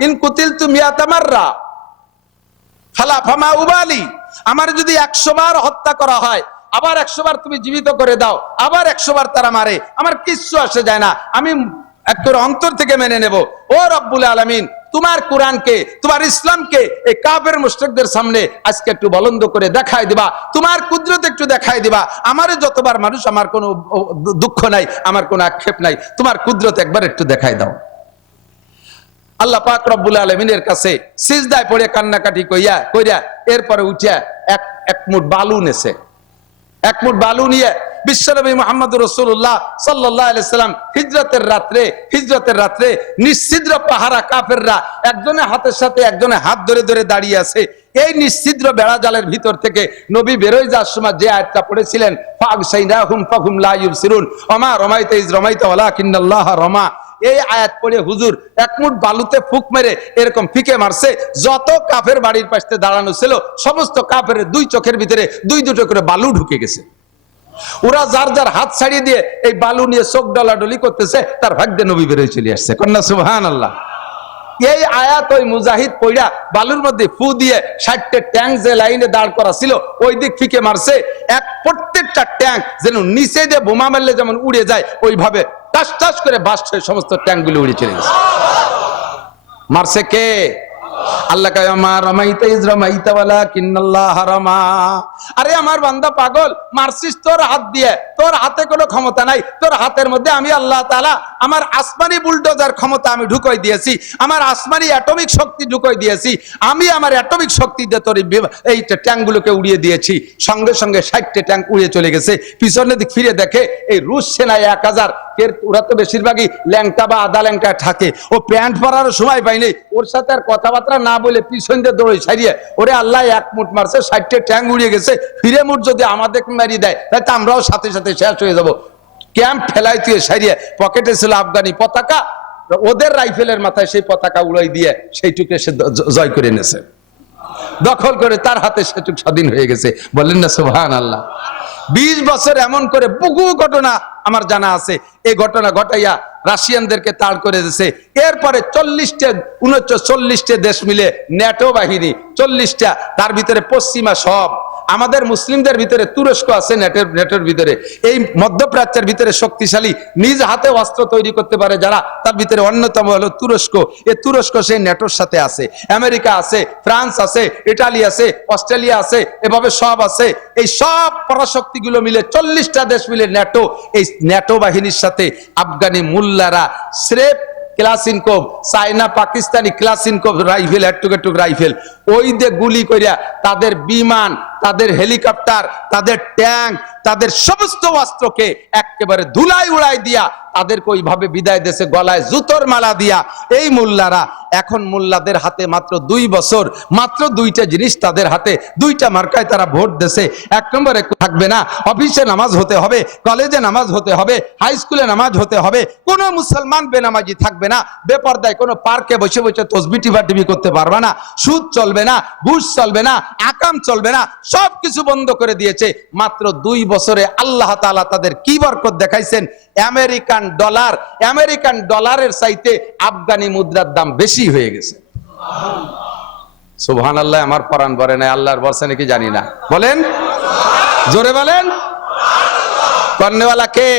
ইন কুতিলতু মিয়াতা মাররা ফালা ফামা উবালি, আমার যদি 100 বার হত্যা করা হয়, আবার 100 বার তুমি জীবিত করে দাও, আবার 100 বার তারা মারে, আমার কিচ্ছু আসে যায় না, আমি একটু অন্তর থেকে মেনে নেব। ও রব্বুল আলামিন, তোমার কোরআনকে, তোমার ইসলামকে এই কাফের মুশরিকদের সামনে আজকে একটু বলন্দ করে দেখাই দিবা, তোমার কুদরত একটু দেখাই দিবা। আমারে যতবার মানুষ, আমার কোনো দুঃখ নাই, আমার কোনো আক্ষেপ নাই, তোমার কুদরত একবার একটু দেখাই দাও। আল্লাহ পাক রব্বুল আলামিনের কাছে সিজদায় পড়ে কান্নাকাটি কইরা এরপরে উঠিয়া এক মুঠ বালু নেছে। 1 মুঠ বালু নিয়ে বিশ্বনবী মুহাম্মদ রাসূলুল্লাহ সাল্লাল্লাহু আলাইহি সাল্লাম হিজরতের রাত্রে নিশ্চিদ্র পাহারা কাফেররা একজনের হাতের সাথে একজনের হাত ধরে ধরে দাঁড়িয়ে আছে। এই নিশ্চিদ্র বেড়া জালের ভিতর থেকে নবী বেরোয় যাওয়ার সময় যে আয়াতটা পড়েছিলেন, ফাগশাইনাহুম ফাহুম লা ইউবসিরুন ওমা রমাইতা ইজ রমাইতা ওয়ালাকিন্নাল্লাহ রমা, এই আয়াত পড়ে হুজুর 1 মুঠ বালুতে ফুক মেরে এরকম ফিকে মারছে, যত কাফের বাড়ির পাশে দাঁড়ানো ছিল সমস্ত কাফের 2 চোখের ভিতরে 2 করে বালু ঢুকে গেছে। ওরা যার যার হাত ছাড়িয়ে দিয়ে এই বালু নিয়ে চোখ ডলাডলি করতেছে, তার ভাগ্যে নবী বেরোয় চলে আসছে। কন্যা সুবহানাল্লাহ। এই আয়াত ওই মুজাহিদ পয়রা বালুর মধ্যে ফু দিয়ে 60টে ট্যাঙ্ক যে লাইনে দাঁড় করা ছিল ওই দিক ফিকে মারছে, প্রত্যেকটা ট্যাঙ্ক যেন নিচে দিয়ে বোমা মারলে যেমন উড়ে যায় ওইভাবে টাস টাস করে বাস্ট হয়ে সমস্ত ট্যাঙ্ক গুলো উড়ে চলে গেছে। মারছে কে? আল্লাহ কয় মা রমাইতা ইজ রমাইতা ওয়ালাকিন্নাল্লাহ রমা। আরে আমার বান্দা পাগল, মারছিস তোর হাত দিয়ে, তোর হাতে কোনো ক্ষমতা নাই, তোর হাতের মধ্যে আমি আল্লাহ তাআলা আমার আসমানি বুলডোজার ক্ষমতা আমি ঢুকাই দিয়েছি, আমার আসমানি অ্যাটমিক শক্তি ঢুকাই দিয়েছি, আমি আমার অ্যাটমিক শক্তি দিয়ে তোর এই ট্যাঙ্কগুলোকে উড়িয়ে দিয়েছি। সঙ্গে সঙ্গে 60টে ট্যাঙ্ক উড়ে চলে গেছে। পিছনের দিক ফিরে দেখে এই রুশ সেনায় 1000, ওরা তো বেশিরভাগই ল্যাংটা বা আধা ল্যাংটা থাকে, ও প্যান্ট পরারও সময় পাইনি, ওর সাথে আর কথাবার্তা না বলে পিছন দিয়ে দৌড়ে সারিয়ে ওরে আল্লাহ 1 মুঠ মারছে, 60টে ট্যাঙ্ক উড়িয়ে গেছে, ফিরে মুঠ যদি আমাদের মারিয়ে দেয় তাহলে তো আমরাও সাথে সাথে শেষ হয়ে যাব। ক্যাম্প ফেলাই তুই সারিয়ে পকেটে ছিল আফগানি পতাকা, ওদের রাইফেলের মাথায় সেই পতাকা উড়াই দিয়ে সেইটুকে সে জয় করে এনেছে, দখল করে তার হাতে সেটুক স্বাধীন হয়ে গেছে। বললেন না সুবহানাল্লাহ। 20 বছর এমন করে বহু ঘটনা আমার জানা আছে। এই ঘটনা ঘটাইয়া রাশিয়ানদেরকে তাড় করে দিয়েছে। এরপরে 39 দেশ মিলে ন্যাটো বাহিনী, 40টা, তার ভিতরে পশ্চিমা সব, আমাদের মুসলিমদের ভিতরে তুরস্ক আছে নেটোর ভিতরে, এই মধ্যপ্রাচ্যের ভিতরে শক্তিশালী নিজ হাতে অস্ত্র তৈরি করতে পারে যারা, তার ভিতরে অন্যতম হলো তুরস্ক। এই তুরস্ক সেই নেটোর সাথে আছে, আমেরিকা আছে, ফ্রান্স আছে, ইটালি আছে, অস্ট্রেলিয়া আছে, এভাবে সব আছে। এই সব পরাশক্তিগুলো মিলে 40টা দেশ মিলে ন্যাটো, এই ন্যাটো বাহিনীর সাথে আফগানি মুল্লারা স্রেফ ক্লাসিনকোভ, চায়না পাকিস্তানি ক্লাসিনকোভ রাইফেল, এটুক রাইফেল, ওই দিয়ে গুলি করিয়া তাদের বিমান, তাদের হেলিকপ্টার, তাদের ট্যাঙ্ক, তাদের সমস্ত অস্ত্রকে একেবারে ধুলাই উড়াই দিয়া তাদেরকে ওইভাবে বিদায় দেশে, গলায় জুতোর মালা দিয়া। এই মোল্লারা এখন মোল্লাদের হাতে মাত্র 2 বছর, মাত্র 2টা জিনিস তাদের হাতে, 2টা মার্কায় তারা ভোট দেশে। 1 নম্বরে থাকবে না, অফিসে নামাজ হতে হবে, কলেজে নামাজ হতে হবে, হাই স্কুলে নামাজ হতে হবে, কোনো মুসলমান বেনামাজি থাকবে না, বেপরদায় কোনো পার্কে বসে বসে তসবি টিভি করতে পারবে না, সুদ চলবে না, ঘুষ চলবে না, আকাম চলবে না, সবকিছু বন্ধ করে দিয়েছে। মাত্র 2 বছরে আল্লাহ তাআলা তাদের কি বরকত দেখাইছেন। আমেরিকান ডলারের চাইতে আফগানি মুদ্রার দাম বেশি হয়ে গেছে। সুবহানাল্লাহ। আমার পরাণ ভরে নাই, আল্লাহর বলছে নাকি জানি না, বলেন জোরে বলেন। কর্নেওয়ালা কে?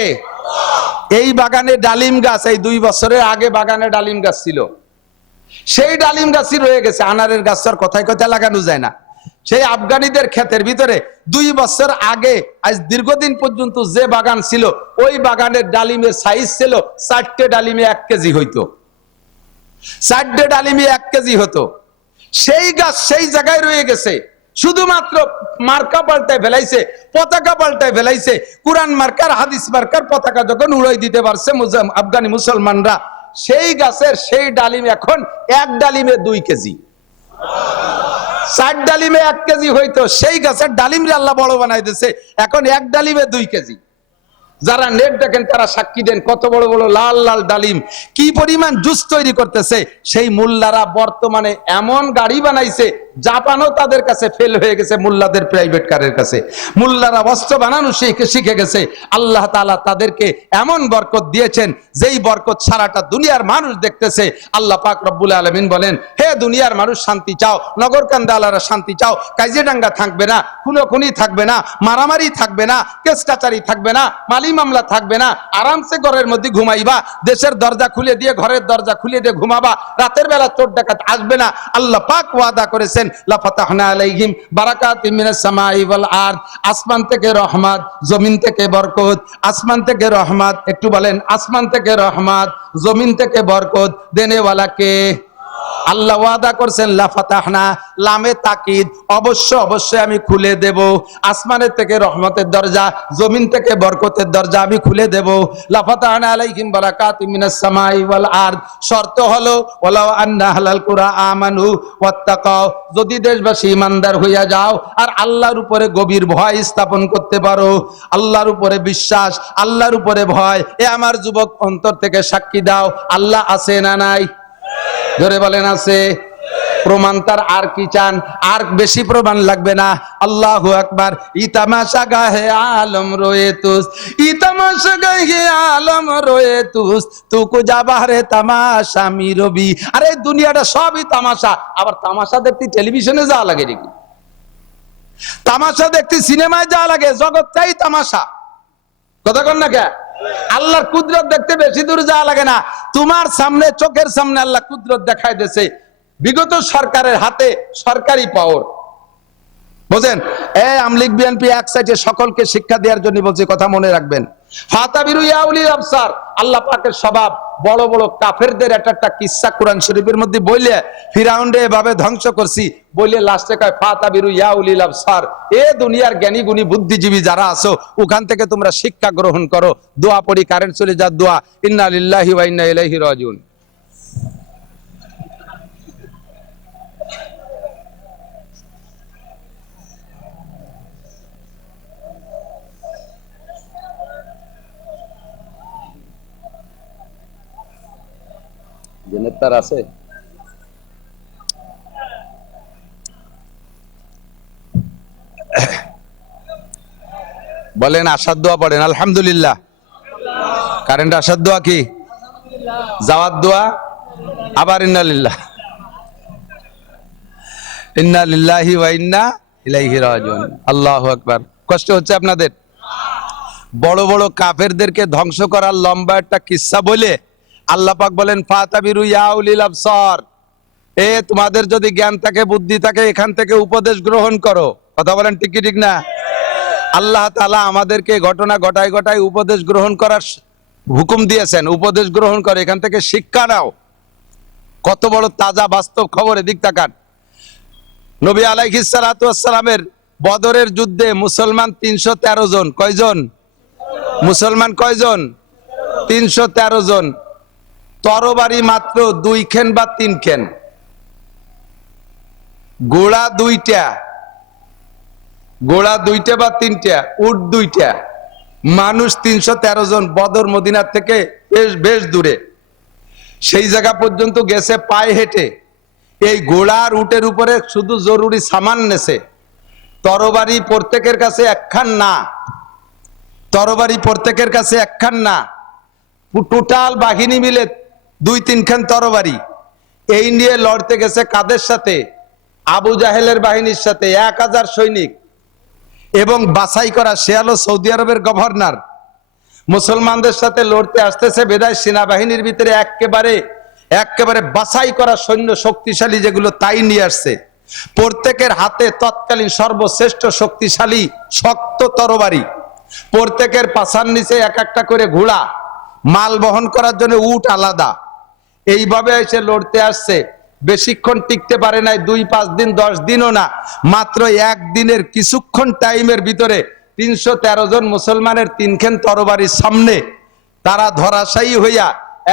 এই বাগানে ডালিম গাছ, এই 2 বছরের আগে বাগানে ডালিম গাছ ছিল, সেই ডালিম গাছই রয়ে গেছে। আনারের গাছ আর কথায় কথায় লাগানো যায় না। সেই আফগানিদের ক্ষেতের ভিতরে 2 বছর আগে আজ দীর্ঘদিন পর্যন্ত যে বাগান ছিল, ওই বাগানের ডালিমের সাইজ ছিল 4টে ডালিমে 1 কেজি হইতো, 4টে ডালিমে 1 কেজি হতো। সেই গাছ সেই জায়গায় রয়ে গেছে, শুধুমাত্র মার্কা পাল্টায় ফেলাইছে, পতাকা পাল্টায় ফেলাইছে। কুরআন মার্কার, হাদিস মার্কার পতাকা যখন উড়াই দিতে পারছে আফগানি মুসলমানরা, সেই গাছের সেই ডালিম এখন 1 ডালিমে 2 কেজি। 4 ডালিমে 1 কেজি হইতো, সেই গাছের ডালিম রে আল্লাহ বড় বানাই দিয়েছে, এখন 1 ডালিমে 2 কেজি। যারা নেট দেখেন তারা সাক্ষী দেন, কত বড় বড় লাল লাল ডালিম, কি পরিমাণ জুস তৈরি করতেছে। সেই মোল্লারা বর্তমানে এমন গাড়ি বানাইছে, জাপানও তাদের কাছে ফেল হয়ে গেছে, মোল্লাদের প্রাইভেট কারের কাছে। মোল্লারা অস্ত্র বানানো শিখে গেছে। আল্লাহ তাআলা তাদেরকে এমন বরকত দিয়েছেন, যেই বরকত সারাটা দুনিয়ার মানুষ দেখতেছে। আল্লাহ পাক রব্বুল আলামিন বলেন, হে দুনিয়ার মানুষ শান্তি চাও, নগরকান্দালারা শান্তি চাও, কাজিয়াডাঙ্গা থাকবে না, খুনোখুনি থাকবে না, মারামারি থাকবে না, কেস কাচারি থাকবে না, মালি মামলা থাকবে না, আরামসে ঘরের মধ্যে ঘুমাইবা, দেশের দরজা খুলে দিয়ে, ঘরের দরজা খুলে দিয়ে ঘুমাবা, রাতের বেলা চোর ডাকাত আসবে না। আল্লাহ পাক ওয়াদা করেছেন, লা ফাতাহনা আলাইহিম বারাকাতিম মিনাস সামাই ওয়াল আরদ, আসমান থেকে রহমত, জমিন থেকে বরকত। আসমান থেকে রহমত, একটু বলেন, আসমান থেকে রহমত, জমিন থেকে বরকত দেনেওয়ালা কে? আল্লাহ ওয়াদা করছেন, লা ফাতাহনা, লামে তাকিদ, অবশ্যই আমি খুলে দেব। আসমানের থেকে রহমতের দরজা, জমিন থেকে বরকতের দরজা আমি খুলে দেব। লা ফাতাহনা আলাইহিম বারাকাতিম মিনাস সামাই ওয়াল আরদ। শর্ত হলো, ওয়ালাউ আন্না আহলাল কুরা আমানু ওয়াত্তাকাও, যদি দেশবাসী ইমানদার হইয়া যাও আর আল্লাহর উপরে গভীর ভয় স্থাপন করতে পারো, আল্লাহর উপরে বিশ্বাস, আল্লাহর উপরে ভয়। এ আমার যুবক অন্তর থেকে সাক্ষী দাও, আল্লাহ আছে না নাই? জোরে বলেন আছে। প্রমাণ তার আর কি চান? আর বেশি প্রমাণ লাগবে না। আল্লাহু আকবার। ইতামাশা গাহে আলম রয়ে তুস, ইতামাশা গাহে আলম রয়ে তুস, তুকু যাবারে তামাশা মিরবি। আরে দুনিয়াটা সবই তামাশা। আবার তামাশা দেখতে টেলিভিশনে যাওয়া লাগে নাকি? তামাশা দেখতে সিনেমায় যাওয়া লাগে? জগৎটাই তামাশা। কথা কন না কে? আল্লাহর কুদরত দেখতে বেশি দূর যাওয়া লাগে না, তোমার সামনে, চোখের সামনে আল্লাহ কুদরত দেখায় দিয়েছে। বিগত সরকারের হাতে সরকারি পাওয়ার, বুঝেন? আমলিগ বিএনপি এক সাইডে সকলকে শিক্ষা দেওয়ার জন্য বলছে, কথা মনে রাখবেন। ফাতাবিরু ইয়া উলিল আবসার, আল্লাহ পাকের স্বভাব। বড় বড় কাফেরদের একটা কিসসা কোরআন শরীফের মধ্যে বইলে, ফিরাউনরে এভাবে ধ্বংস করছি বলে লাস্টে কয় ফাতাবিরু ইয়া উলিল আবসার, এ দুনিয়ার জ্ঞানী গুণী বুদ্ধিজীবী যারা আছো, ওখান থেকে তোমরা শিক্ষা গ্রহণ করো। দোয়া পড়ি, কারেন্ট চলে যা, দোয়া, ইন্না লিল্লাহি ওয়া ইন্না ইলাইহি রাজিউন। জেনেতার আছে? বলেন আসার দোয়া পড়েন, আলহামদুলিল্লাহ। কারেন্ট আসার দোয়া কি? যাওয়ার দোয়া, আবার ইন্না লিল্লাহ, ইন্না লিল্লাহি ওয়া ইন্না ইলাইহি রাজিউন। আল্লাহু আকবার। কষ্ট হচ্ছে আপনাদের? বড় বড় কাফেরদেরকে ধ্বংস করার লম্বা একটা কিসসা বলে আল্লাহ পাক বলেন, ফাতাবিরু ইয়া উলিল আবসার, এ তোমাদের যদি জ্ঞান থাকে, বুদ্ধি থাকে, এখান থেকে উপদেশ গ্রহণ করো। কথা বলেন ঠিক কি ঠিক না? আল্লাহ তাআলা আমাদেরকে ঘটনা ঘটায় উপদেশ গ্রহণ করার হুকুম দিয়েছেন, উপদেশ গ্রহণ করে এখান থেকে শিক্ষা নাও। কত বড় তাজা বাস্তব খবর, এদিক তাকান। নবী আলাইহিস সালাতু ওয়াস সালামের বদরের যুদ্ধে মুসলমান 313 জন। কয়জন মুসলমান? কয়জন? 313 জন। তরবারি মাত্র 2 খেন বা 3 খেন, ঘোড়া 2টা, ঘোড়া 2টা বা 3টা, উট 2টা, মানুষ 313 জন। বদর মদিনার থেকে বেশ দূরে, সেই জায়গা পর্যন্ত গেছে পায়ে হেঁটে। এই ঘোড়ার উটের উপরে শুধু জরুরি সামান নেছে। তরবারি প্রত্যেকের কাছে একখান না, তরবারি প্রত্যেকের কাছে একখান না, টোটাল বাহিনী মিলে 2-3 খান তরবারি। এই নিয়ে লড়তে গেছে কাদের সাথে? আবু জাহেলের বাহিনীর সাথে। 1000 সৈনিক এবং বাছাই করা, সে হলো সৌদি আরবের গভর্নর। মুসলমানদের সাথে লড়তে আসতেছে, বেদায় সেনাবাহিনীর ভিতরে একেবারে বাছাই করা সৈন্য শক্তিশালী যেগুলো, তাই নিয়ে আসছে। প্রত্যেকের হাতে তৎকালীন সর্বশ্রেষ্ঠ শক্তিশালী শক্ত তরবারি, প্রত্যেকের পাছার নিচে এক একটা করে ঘোড়া, মাল বহন করার জন্য উট আলাদা। এইভাবে এসে লড়তে আসছে। বেশিক্ষণ টিকতে পারে নাই, 2-5 দিন 10 দিনও না, মাত্র একদিনের কিছুক্ষণ টাইমের ভিতরে 313 জন মুসলমানের 3 খান তরবারির সামনে তারা ধরাশায়ী হইয়া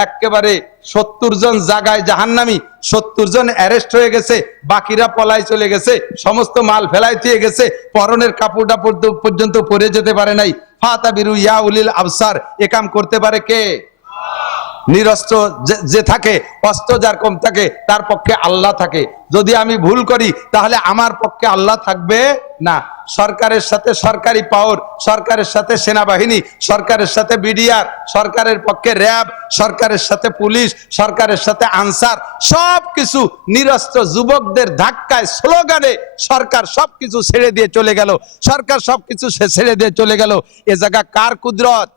একেবারে 70 জন জায়গায় জাহান্নামী, 70 জন অ্যারেস্ট হয়ে গেছে, বাকিরা পলাই চলে গেছে, সমস্ত মাল ফেলাই দিয়ে গেছে, পরনের কাপড়টা পর্যন্ত পরে যেতে পারে নাই। ফাতাবিরু ইয়া উলিল আবসার, এ কাম করতে পারে কে? নিরস্ত্র যে থাকে, অস্ত্র যার কম থাকে, তার পক্ষে আল্লাহ থাকে। যদি আমি ভুল করি তাহলে আমার পক্ষে আল্লাহ থাকবে না। সরকারের সাথে সরকারি পাওয়ার, সরকারের সাথে সেনাবাহিনী, সরকারের সাথে বিডিআর, সরকারের পক্ষে র্যাব, সরকারের সাথে পুলিশ, সরকারের সাথে আনসার, সবকিছু নিরস্ত্র যুবকদের ধাক্কায়, স্লোগানে সরকার সবকিছু ছেড়ে দিয়ে চলে গেল। সরকার সবকিছু ছেড়ে দিয়ে চলে গেল। এ জায়গা কার কুদরত?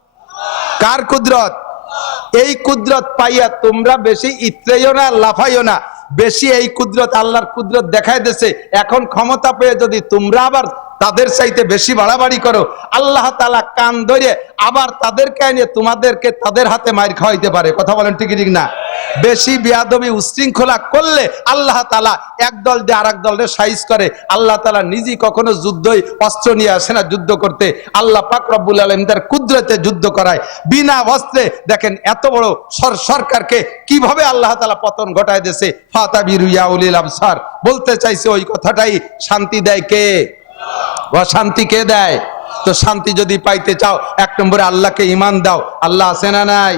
কার কুদরত? এই কুদরত পাইয়া তোমরা বেশি ইত্রেইও না, লাফাইও না। বেশি এই কুদরত, আল্লাহর কুদরত দেখাই দিয়েছে। এখন ক্ষমতা পেয়ে যদি তোমরা আবার তাদের চাইতে বেশি বাড়াবাড়ি করো, আল্লাহ তাআলা কান ধরে আবার তাদেরকে এনে তোমাদেরকে তাদের হাতে মাইর খাওয়াইতে পারে। কথা বলেন ঠিক ঠিক না? বেশি বিয়াদবি উশৃঙ্খলা করলে আল্লাহ তাআলা একদল দিয়ে আরেক দলের সাইজ করে। আল্লাহ তাআলা নিজেই কখনো যুদ্ধই অস্ত্র নিয়ে আসে না যুদ্ধ করতে। আল্লাহ পাক রব্বুল আলামিন তার কুদরতে যুদ্ধ করায় বিনা অস্ত্রে। দেখেন এত বড় সরকারকে কিভাবে আল্লাহ তাআলা পতন ঘটায় দিয়েছে। ফাতাবিরু ইয়া উলিল আবসার, বলতে চাইছে ওই কথাটাই। শান্তি দেয় কে? অশান্তি কে দেয়? তো শান্তি যদি পাইতে চাও, 1 নম্বরে আল্লাহকে ঈমান দাও। আল্লাহ আছে না নাই?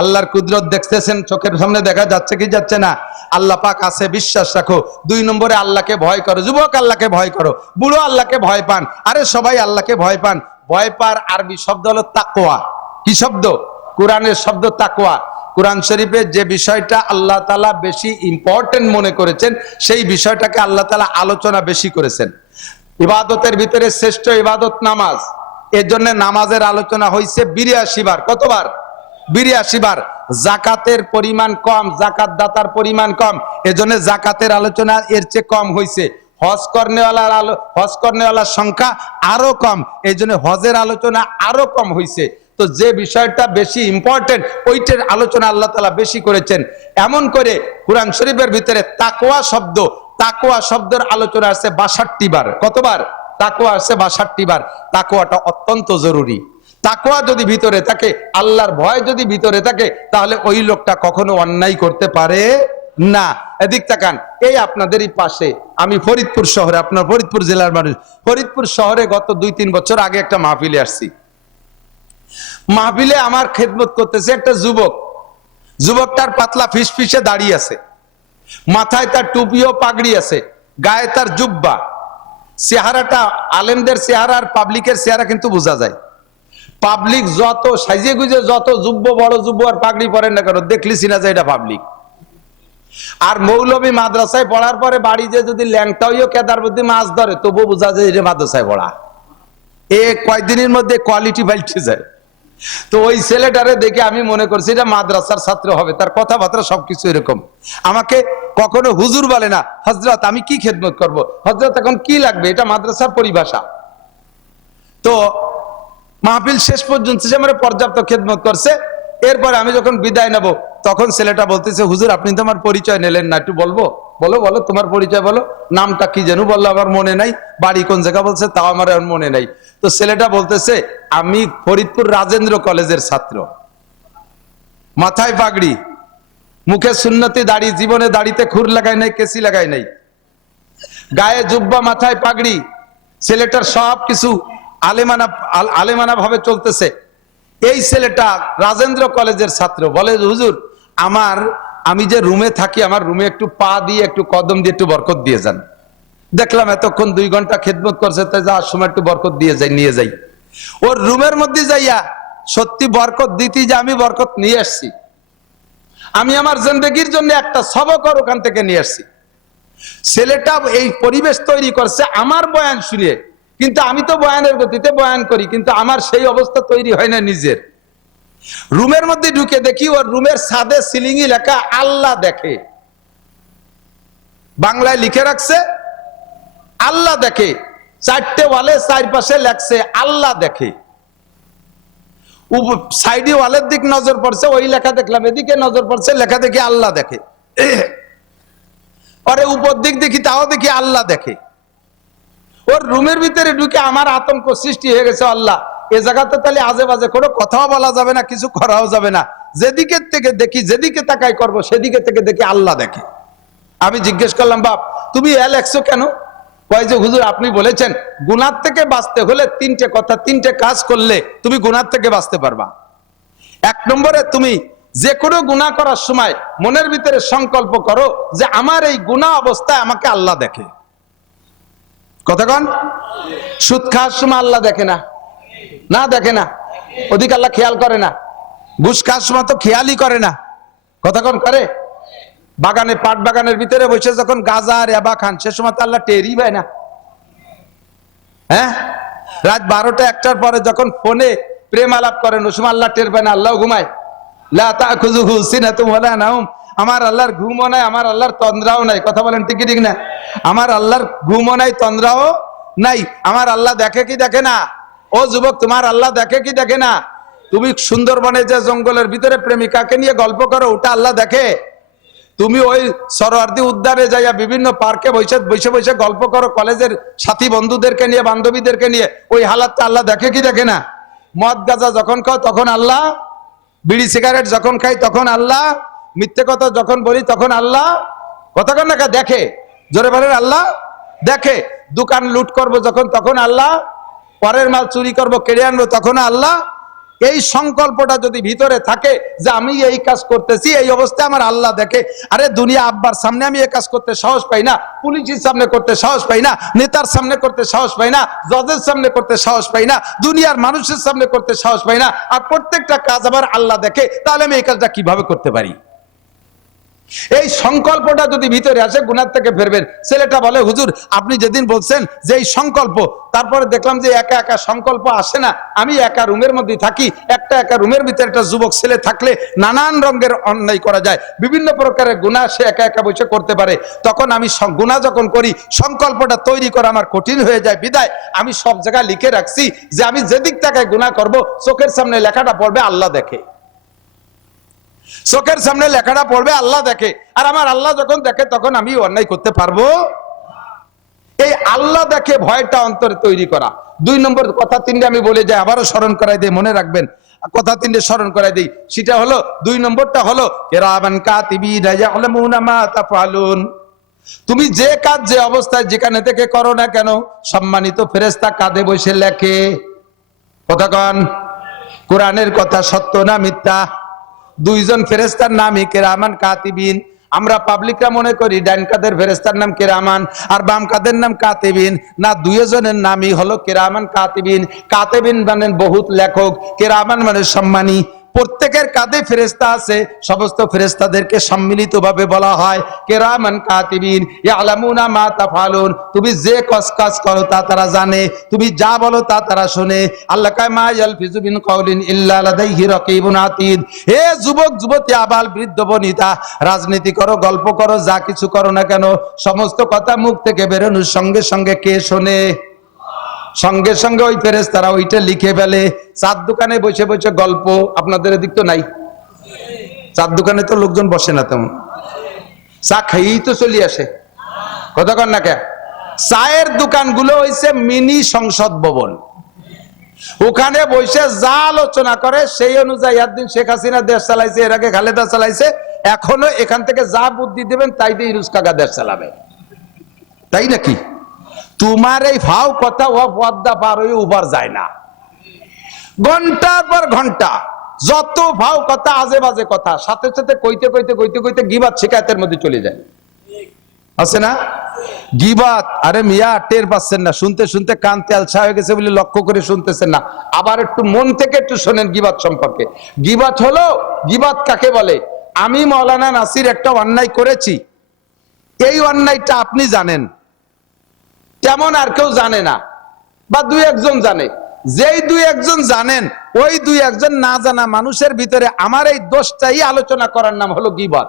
আল্লাহর কুদরত দেখতেছেন, চোখের সামনে দেখা যাচ্ছে কি যাচ্ছে না? আল্লাহ পাক আছে, বিশ্বাস রাখো। 2 নম্বরে আল্লাহকে ভয় করো। যুবক আল্লাহকে ভয় করো, বুড়ো আল্লাহকে ভয় পান, আরে সবাই আল্লাহকে ভয় পান। ভয় পার আরবি শব্দ হলো তাকওয়া। কি শব্দ? কোরআনের শব্দ তাকওয়া। কোরআন শরীফে যে বিষয়টা আল্লাহ তাআলা বেশি ইম্পর্টেন্ট মনে করেছেন, সেই বিষয়টাকে আল্লাহ তাআলা আলোচনা বেশি করেছেন। ইবাদতের ভিতরে শ্রেষ্ঠ ইবাদত নামাজ। এর জন্য নামাজের আলোচনা হয়েছে 82 বার। কতবার? 82 বার। জাকাতের পরিমাণ কম, জাকাত দাতার পরিমাণ কম, এজন্য জাকাতের আলোচনা এর চেয়ে কম হয়েছে। হজ কর্নেওয়ালার সংখ্যা আরো কম, এই জন্য হজের আলোচনা আরো কম হয়েছে। তো যে বিষয়টা বেশি ইম্পর্টেন্ট, ওইটার আলোচনা আল্লাহ তাআলা বেশি করেছেন। এমন করে কোরআন শরীফের ভিতরে তাকওয়া শব্দ, তাকওয়া শব্দের আলোচনা আছে 62 বার। কতবার? তাকওয়া আছে 62 বার। তাকওয়াটা অত্যন্ত জরুরি। তাকওয়া যদি ভিতরে থাকে, আল্লাহর ভয় যদি ভিতরে থাকে, তাহলে ওই লোকটা কখনো অন্যায় করতে পারে না। এদিক তাকান, এই আপনাদেরই পাশে, আমি ফরিদপুর শহরে, আপনার ফরিদপুর জেলার মানুষ। ফরিদপুর শহরে গত 2-3 বছর আগে একটা মাহফিলে আসছি। মাহফিলে আমার খেদমত করতেছে একটা যুবক। যুবকটার পাতলা ফিসফিসে দাঁড়িয়ে আছে, মাথায় তার টুপি ও পাগড়ি আছে, গায়ে তার জুব্বা। চেহারাটা আলেমদের চেহারা আর পাবলিকের চেহারা কিন্তু বোঝা যায়। পাবলিক যত সাইজে গুজে, যত যুব্ব, বড় যুব্ব আর পাগড়ি পরেন না কেন, দেখলি চিনা যায় এটা পাবলিক। আর মৌলবী মাদ্রাসায় পড়ার পরে বাড়ি যে যদি ল্যাংটা হইও কেদার বুদ্ধি মাছ ধরে, তবু বোঝা যায় এটা মাদ্রাসায় পড়া। এ কয়েকদিনের মধ্যে কোয়ালিটি পাল্টে যায়। তো ওই ছেলেটারে দেখে আমি মনে করছি এটা মাদ্রাসার ছাত্র হবে, তার কথাবার্তা সবকিছু এরকম। আমাকে কখনো হুজুর বলে না, হযরত আমি কি খেদমত করব, হযরত এখন কি লাগবে, এটা মাদ্রাসার পরিভাষা। তো মাহফিল শেষ পর্যন্ত সে আমার পর্যাপ্ত খেদমত করছে। এরপরে আমি যখন বিদায় নেব তখন ছেলেটা বলতেছে, হুজুর আপনি তো আমার পরিচয় নিলেন না, একটু বলবো? বলো বলো তোমার পরিচয় বলো, নামটা কি যেন বললো, আমার মনে নাই, বাড়ি কোন জায়গা বলছে তাও আমার এখন মনে নাই। তো ছেলেটা বলতেছে, আমি ফরিদপুর রাজেন্দ্র কলেজের ছাত্র, মাথায় পাগড়ি, মুখে সুন্নতি দাড়ি, জীবনে দাড়িতে খুর লাগাই নাই, কেসি লাগাই নাই, গায়ে জুব্বা, মাথায় পাগড়ি, ছেলেটার সব কিছু আলেমানা ভাবে চলতেছে। এই ছেলেটা রাজেন্দ্র কলেজের ছাত্র, বলে হুজুর আমি যে রুমে থাকি, আমার রুমে একটু পা দিয়ে একটু কদম দিয়ে একটু বরকত দিয়ে যান। দেখলাম এতক্ষণ 2 ঘন্টা খেদমত করছে, তাই যাওয়ার সময় একটু বরকত দিয়ে যাই, নিয়ে যাই। ওর রুমের মধ্যে যাইয়া সত্যি বরকত দিতে, যে আমি বরকত নিয়ে আসছি, আমি আমার জিন্দেগির জন্য একটা সবক ওখান থেকে নিয়ে আসছি। ছেলেটা এই পরিবেশ তৈরি করছে আমার বয়ান শুনে, কিন্তু আমি তো বয়ানের গতিতে বয়ান করি, কিন্তু আমার সেই অবস্থা তৈরি হয় না নিজের। রুমের মধ্যে ঢুকে দেখি ওর রুমের ছাদে সিলিংয়ে লেখা আল্লাহ দেখে, বাংলায় লিখে রাখছে আল্লাহ দেখে, 4টে ওয়ালে 4 পাশে লেখছে আল্লাহ দেখে। সাইডে ওয়ালের দিক নজর পড়ছে, ওই লেখা দেখলাম, এদিকে নজর পড়ছে, লেখা দেখি আল্লাহ দেখে। পরে উপর দিক দেখি, তাও দেখি আল্লাহ দেখে। ওর রুমের ভিতরে ঢুকে আমার আতঙ্ক সৃষ্টি হয়ে গেছে, আল্লাহ এ জায়গাতে তাহলে আজে বাজে কোনো কথাও বলা যাবে না, কিছু করাও যাবে না, যেদিকে থেকে দেখি, যেদিকে তাকাই করবো সেদিকে থেকে দেখি আল্লাহ দেখে। আমি জিজ্ঞেস করলাম, বাপ তুমি লেখছো কেন? কয় যে হুজুর আপনি বলেছেন গুনাহ থেকে বাঁচতে হলে 3টে কথা, 3টে কাজ করলে তুমি গুনাহ থেকে বাঁচতে পারবা। 1 নম্বরে তুমি যে কোনো গুনাহ করার সময় মনের ভিতরে সংকল্প করো যে আমার এই গুনাহ অবস্থায় আমাকে আল্লাহ দেখে। কতক্ষণ? সুদ খাওয়ার সময় আল্লাহ দেখে না? না দেখে না, ওদিকে আল্লাহ খেয়াল করে না। ঘুষ খাওয়ার সময় তো খেয়ালই করে না, কতক্ষণ করে? বাগানে, পাট বাগানের ভিতরে বসে যখন গাঁজা আর ইয়াবা খান, সে সময় তো আল্লাহ টেরই পায় না। হ্যাঁ, রাত 12টা 1টার পরে যখন ফোনে প্রেম আলাপ করেন, ওই সময় আল্লাহ টের পায় না, আল্লাহ ঘুমায়। লা তাখুযুহু সিনাতুন ওয়ালা নাওম, আমার আল্লাহর ঘুমও নাই, আমার আল্লাহর তন্দ্রাও নাই। কথা বলেন ঠিক ঠিক না? আমার আল্লাহর ঘুমও নাই, তন্দ্রাও নাই। আমার আল্লাহ দেখে কি দেখে না? ও যুবক, তোমার আল্লাহ দেখে কি দেখে না? তুমি সুন্দরবনে যে জঙ্গলের ভিতরে প্রেমিকাকে নিয়ে গল্প করো, ওটা আল্লাহ দেখে? তুমি ওই সরোয়ার্দী উদ্যানে যাইয়া বিভিন্ন পার্কে বসে বসে বসে গল্প করো কলেজের সাথী বন্ধুদেরকে নিয়ে, বান্ধবীদেরকে নিয়ে, ওই হালাতটা আল্লাহ দেখে কি দেখে না? মদ গাঁজা যখন খাও তখন আল্লাহ, বিড়ি সিগারেট যখন খাই তখন আল্লাহ, মিথ্যে কথা যখন বলি তখন আল্লাহ, কতক্ষণ না দেখে? জোরে বলেন আল্লাহ দেখে। দোকান লুট করব যখন তখন আল্লাহ, পরের মাল চুরি করব, কেড়ে আনবো তখন আল্লাহ। এই সংকল্পটা যদি ভিতরে থাকে যে আমি এই কাজ করতেছি, এই অবস্থায় আমার আল্লাহ দেখে। আরে দুনিয়া আব্বার সামনে আমি এই কাজ করতে সাহস পাই না, পুলিশের সামনে করতে সাহস পাই না, নেতার সামনে করতে সাহস পাই না, জজের সামনে করতে সাহস পাই না, দুনিয়ার মানুষের সামনে করতে সাহস পাই না, আর প্রত্যেকটা কাজ আবার আল্লাহ দেখে, তাহলে আমি এই কাজটা কিভাবে করতে পারি? এই সংকল্পটা যদি ভিতরে আসে, গুনাহ থেকে ফিরবেন। ছেলেটা বলে, হুজুর আপনি যেদিন বলছেন যে এই সংকল্প, তারপরে দেখলাম যে একা একা সংকল্প আসে না। আমি একা রুমের মধ্যে থাকি, একা রুমের ভিতরে একটা যুবক ছেলে থাকলে নানান রঙের অন্যায় করা যায়, বিভিন্ন প্রকারের গুনাহ সে একা একা বসে করতে পারে। তখন আমি গুনাহ যখন করি, সংকল্পটা তৈরি করা আমার কঠিন হয়ে যায়। বিদায় আমি সব জায়গায় লিখে রাখছি যে আমি যেদিক তাকায় গুনাহ করব, চোখের সামনে লেখাটা পড়বে আল্লাহ দেখে। চোখের সামনে লেখাটা পড়বে আল্লাহ দেখে, আর আমার আল্লাহ যখন দেখে তখন আমি অন্যায় করতে পারবো। এই আল্লাহ দেখে ভয়টা অন্তরে তৈরি করা। 2 নম্বর কথা 3টে আমি বলে যাই, আবারও স্মরণ করাই দিই, মনে রাখবেন কথা 3টে স্মরণ করাই দিই। সেটা হলো, 2 নম্বরটা হলো কিরামান কাতিবিনা ইয়ালামুনা মা তাফআলুন। তুমি যে কাজ যে অবস্থায় যেখানে থেকে করো না কেন, সম্মানিত ফেরেশতা কাঁধে বসে লেখে। কতক্ষণ? কোরআনের কথা সত্য না মিথ্যা? 2 জন ফেরেশতার নামই কিরামান কাতিবিন। আমরা পাবলিকরা মনে করি ডান কাদের ফেরেশতার নাম কিরামান আর বাম কাদের নাম কাতিবিন। না, 2 জনের নামই হলো কিরামান কাতিবিন। কাতিবিন মানে বহুত লেখক, কিরামান মানে সম্মানী। প্রত্যেকের কাঁধে ফেরেশতা আছে, সমস্ত ফেরেশতাদেরকে সম্মিলিতভাবে বলা হয় কিরামান কাতিবিন ইয়ালামুনা মা তাফআলুন। তুমি যে কাজ করো তা তারা জানে, তুমি যা বলো তা তারা শুনে। আল্লাহ কয় মা ইয়ালফিজু মিন কাউলিন ইল্লা লাদাইহি রাকিবুন আতীদ। হে যুবক যুবতী, আবাল বৃদ্ধ বনিতা, রাজনীতি করো, গল্প করো, যা কিছু করো না কেন, সমস্ত কথা মুখ থেকে বেরোনোর সঙ্গে সঙ্গে কে শোনে? সঙ্গে সঙ্গে ওই ফেরেশতারা ওইটা লিখে ফেলে। চার দোকানে বসে বসে গল্প, আপনাদের এদিক তো নাই, চার দোকানে তো লোকজন বসে না তেমন, চা খাইয়েই তো চলে আসে, কতক্ষণ না কে। চায়ের দোকানগুলো হইছে মিনি সংসদ ভবন, ওখানে বসে যা আলোচনা করে সেই অনুযায়ী। একদিন শেখ হাসিনা দেশ চালাইছে, এর আগে খালেদা চালাইছে, এখনো এখান থেকে যা বুদ্ধি দিবেন তাই দিয়ে ইউনুস কাকা দেশ চালাবে, তাই নাকি? তোমার এই ফাও কথা ও পদ্মা পার হয়ে উবার যায় না, ঘন্টার পর ঘন্টা যত ফাও কথা, আজে বাজে কথা, সাথে সাথে কইতে কইতে কইতে কইতে গিবাত শিকায়তের মধ্যে চলে যায়, আছে না? গিবাত, আরে মিয়া টের পাচ্ছেন না, শুনতে শুনতে কান তেলছা হয়ে গেছে বলে লক্ষ্য করে শুনতেছেন না। আবার একটু মন থেকে একটু শোনেন গিবাত সম্পর্কে। গিবাত হলো, গিবাত কাকে বলে? আমি মৌলানা নাসির একটা অন্যায় করেছি, এই অন্যায়টা আপনি জানেন, তেমন আর কেউ জানে না, বা দুই একজন জানে। যেই দুই একজন জানেন, ওই দুই একজন না জানা মানুষের ভিতরে আমার এই দোষটাই আলোচনা করার নাম হলো গীবত।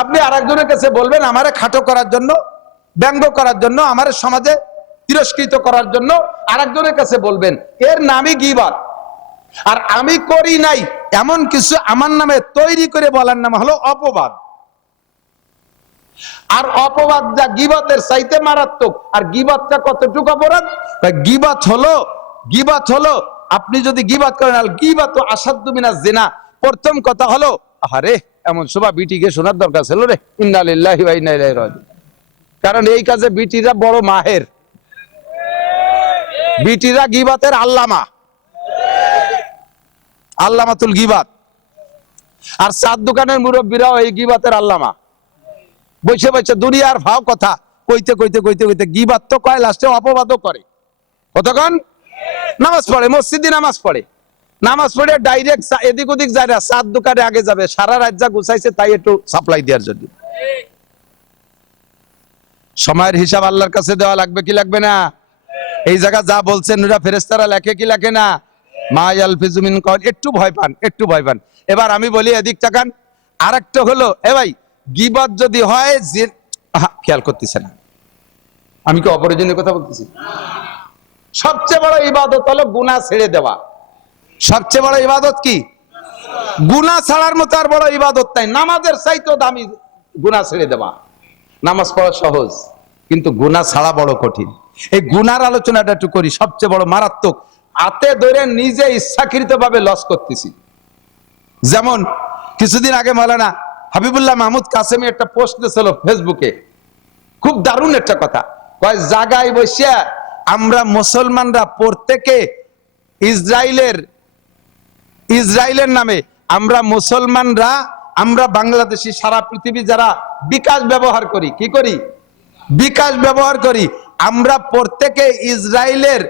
আপনি আরেকজনের কাছে বলবেন আমারে খাটো করার জন্য, ব্যঙ্গ করার জন্য, আমার সমাজে তিরস্কৃত করার জন্য আরেকজনের কাছে বলবেন, এর নামই গীবত। আর আমি করি নাই এমন কিছু আমার নামে তৈরি করে বলার নাম হলো অপবাদ। আর অপবাদ যা গীবতের চাইতে মারাত্মক। আর গীবতটা কতটুকু অপরাধ? গীবত হলো আপনি যদি গীবত করেন, আল গীবত আসাদ্দু মিনাজ জিনা। প্রথম কথা হলো, আরে এমন শোভা বিটিকে শোনার দরকার ছিল রে, ইন্না লিল্লাহি ওয়া ইন্না ইলাইহি রাজিউন। কারণ এই কাজে বিটিরা বড় মাহের, বিটিরা গীবতের আল্লামা, আল্লামাতুল গীবত। আর চার দোকানের মুরব্বীরাও এই গীবতের আল্লামা, বসে বসে দুনিয়ার ভাও কথা কইতে কইতে কইতে কইতে গীবত তো কয়, লাস্টে অপবাদও করে। কতক্ষণ? নামাজ পড়ে, মসজিদে নামাজ পড়ে, নামাজ পড়ে ডাইরেক্ট এদিক ওদিক যায় না, চার দোকানে আগে যাবে, সারা রাত যা গুছাইছে তাই একটু সাপ্লাই দেওয়ার জন্য। সময়ের হিসাব আল্লাহর কাছে দেওয়া লাগবে কি লাগবে না? এই জায়গা যা বলছেন ওরা ফেরেশতারা লেখে কি লেখে না? মা ইয়ালফিজু মিন কাউল। একটু ভয় পান, একটু ভয় পান। এবার আমি বলি এদিক তাকান। আরেকটা হলো, এ ভাই গীবত যদি হয়, যে খেয়াল করতেছে না, আমি কি অপরিজনীয় কথা বলতেছি? সবচেয়ে বড় ইবাদত হলো গুনাহ ছেড়ে দেওয়া। সবচেয়ে বড় ইবাদত কি? গুনাহ ছাড়ার মতো আর বড় ইবাদত নাই। নামাজের চাইতেও দামি গুনাহ ছেড়ে দেওয়া। নামাজ পড়া সহজ, কিন্তু গুনাহ ছাড়া বড় কঠিন। এই গুনার আলোচনাটা একটু করি, সবচেয়ে বড় মারাত্মক। হাতে ধরে নিজে ইচ্ছাকৃত ভাবে লস করতেছি। যেমন কিছুদিন আগে মাওলানা হাবিবুল্লাহ মাহমুদ কাসেমি একটা পোস্ট দিয়েছিল ফেসবুকে, খুব দারুণ একটা কথা। কয় জায়গায় বসে আমরা মুসলমানরা প্রত্যেকে ইসরায়েলের নামে আমরা মুসলমানরা, আমরা বাংলাদেশি, সারা পৃথিবী যারা বিকাশ ব্যবহার করি, কি করি? বিকাশ ব্যবহার করি। আমরা প্রত্যেকে ইসরায়েলের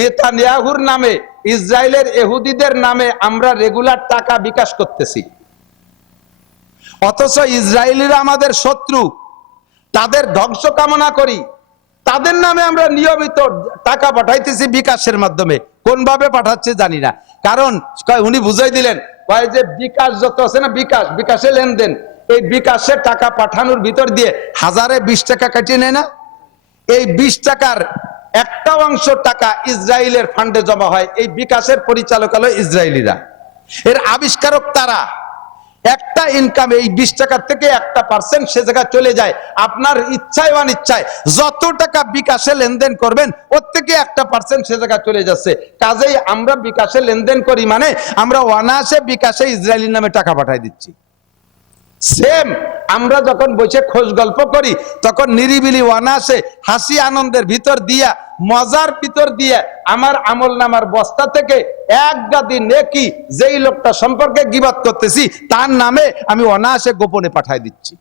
নেতানিয়াহুর নামে, ইসরায়েলের ইহুদিদের নামে আমরা রেগুলার টাকা বিকাশ করতেছি। অথচ ইসরায়েলিরা আমাদের শত্রু, তাদের ধ্বংস কামনা করি, তাদের নামে আমরা নিয়মিত টাকা পাঠাইতেছি বিকাশের মাধ্যমে। কোন ভাবে পাঠাচ্ছে জানি না। কারণ উনি বুঝাই দিলেন, কয় যে বিকাশ যত আছে না, বিকাশে লেনদেন, এই বিকাশে টাকা পাঠানোর ভিতর দিয়ে 1020 টাকা কাটিয়ে নেয় না? এই 20 টাকার একটা অংশ টাকা ইসরায়েলের ফান্ডে জমা হয়। এই বিকাশের পরিচালক হলো ইসরায়েলিরা, এর আবিষ্কারক তারা। একটা ইনকাম এই 20 টাকার থেকে 1% সে জায়গায় চলে যায়। আপনার ইচ্ছায় অনিচ্ছায় যত টাকা বিকাশে লেনদেন করবেন, ওর থেকে 1% সে জায়গায় চলে যাচ্ছে। কাজেই আমরা বিকাশে লেনদেন করি মানে আমরা অনায়াসে বিকাশে ইসরায়েলির নামে টাকা পাঠাই দিচ্ছি। সেম আমরা যখন বসে খোঁজ গল্প করি, তখন নিরিবিলি অনায়াসে হাসি আনন্দের ভিতর দিয়া, মজার ভিতর দিয়ে আমার আমল নামার বস্তা থেকে এক গাদি নেকি যেই লোকটা সম্পর্কে গীবত করতেছি তার নামে আমি অনায়াসে গোপনে পাঠাই দিচ্ছি।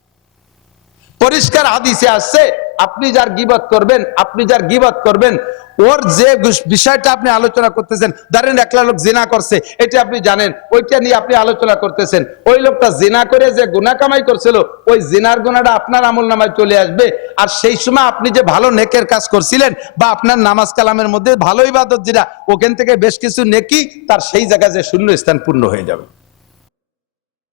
পরিষ্কার হাদিসে আসছে, আপনি যার গীবত করবেন, ওর যে বিষয়টা আপনি আলোচনা করতেছেন, ধরেন একটা লোক জিনা করছে, এটা আপনি জানেন, ওইটা নিয়ে আপনি আলোচনা করতেছেন। ওই লোকটা জিনা করে যে গুনাহ কামাই করছিল, ওই জিনার গুনাহটা আপনার আমলনামায় চলে আসবে। আর সেই সময় আপনি যে ভালো নেকের কাজ করছিলেন, বা আপনার নামাজ কালামের মধ্যে ভালো ইবাদত যেটা, ওখান থেকে বেশ কিছু নেকি তার সেই জায়গায় যে শূন্য স্থান পূর্ণ হয়ে যাবে।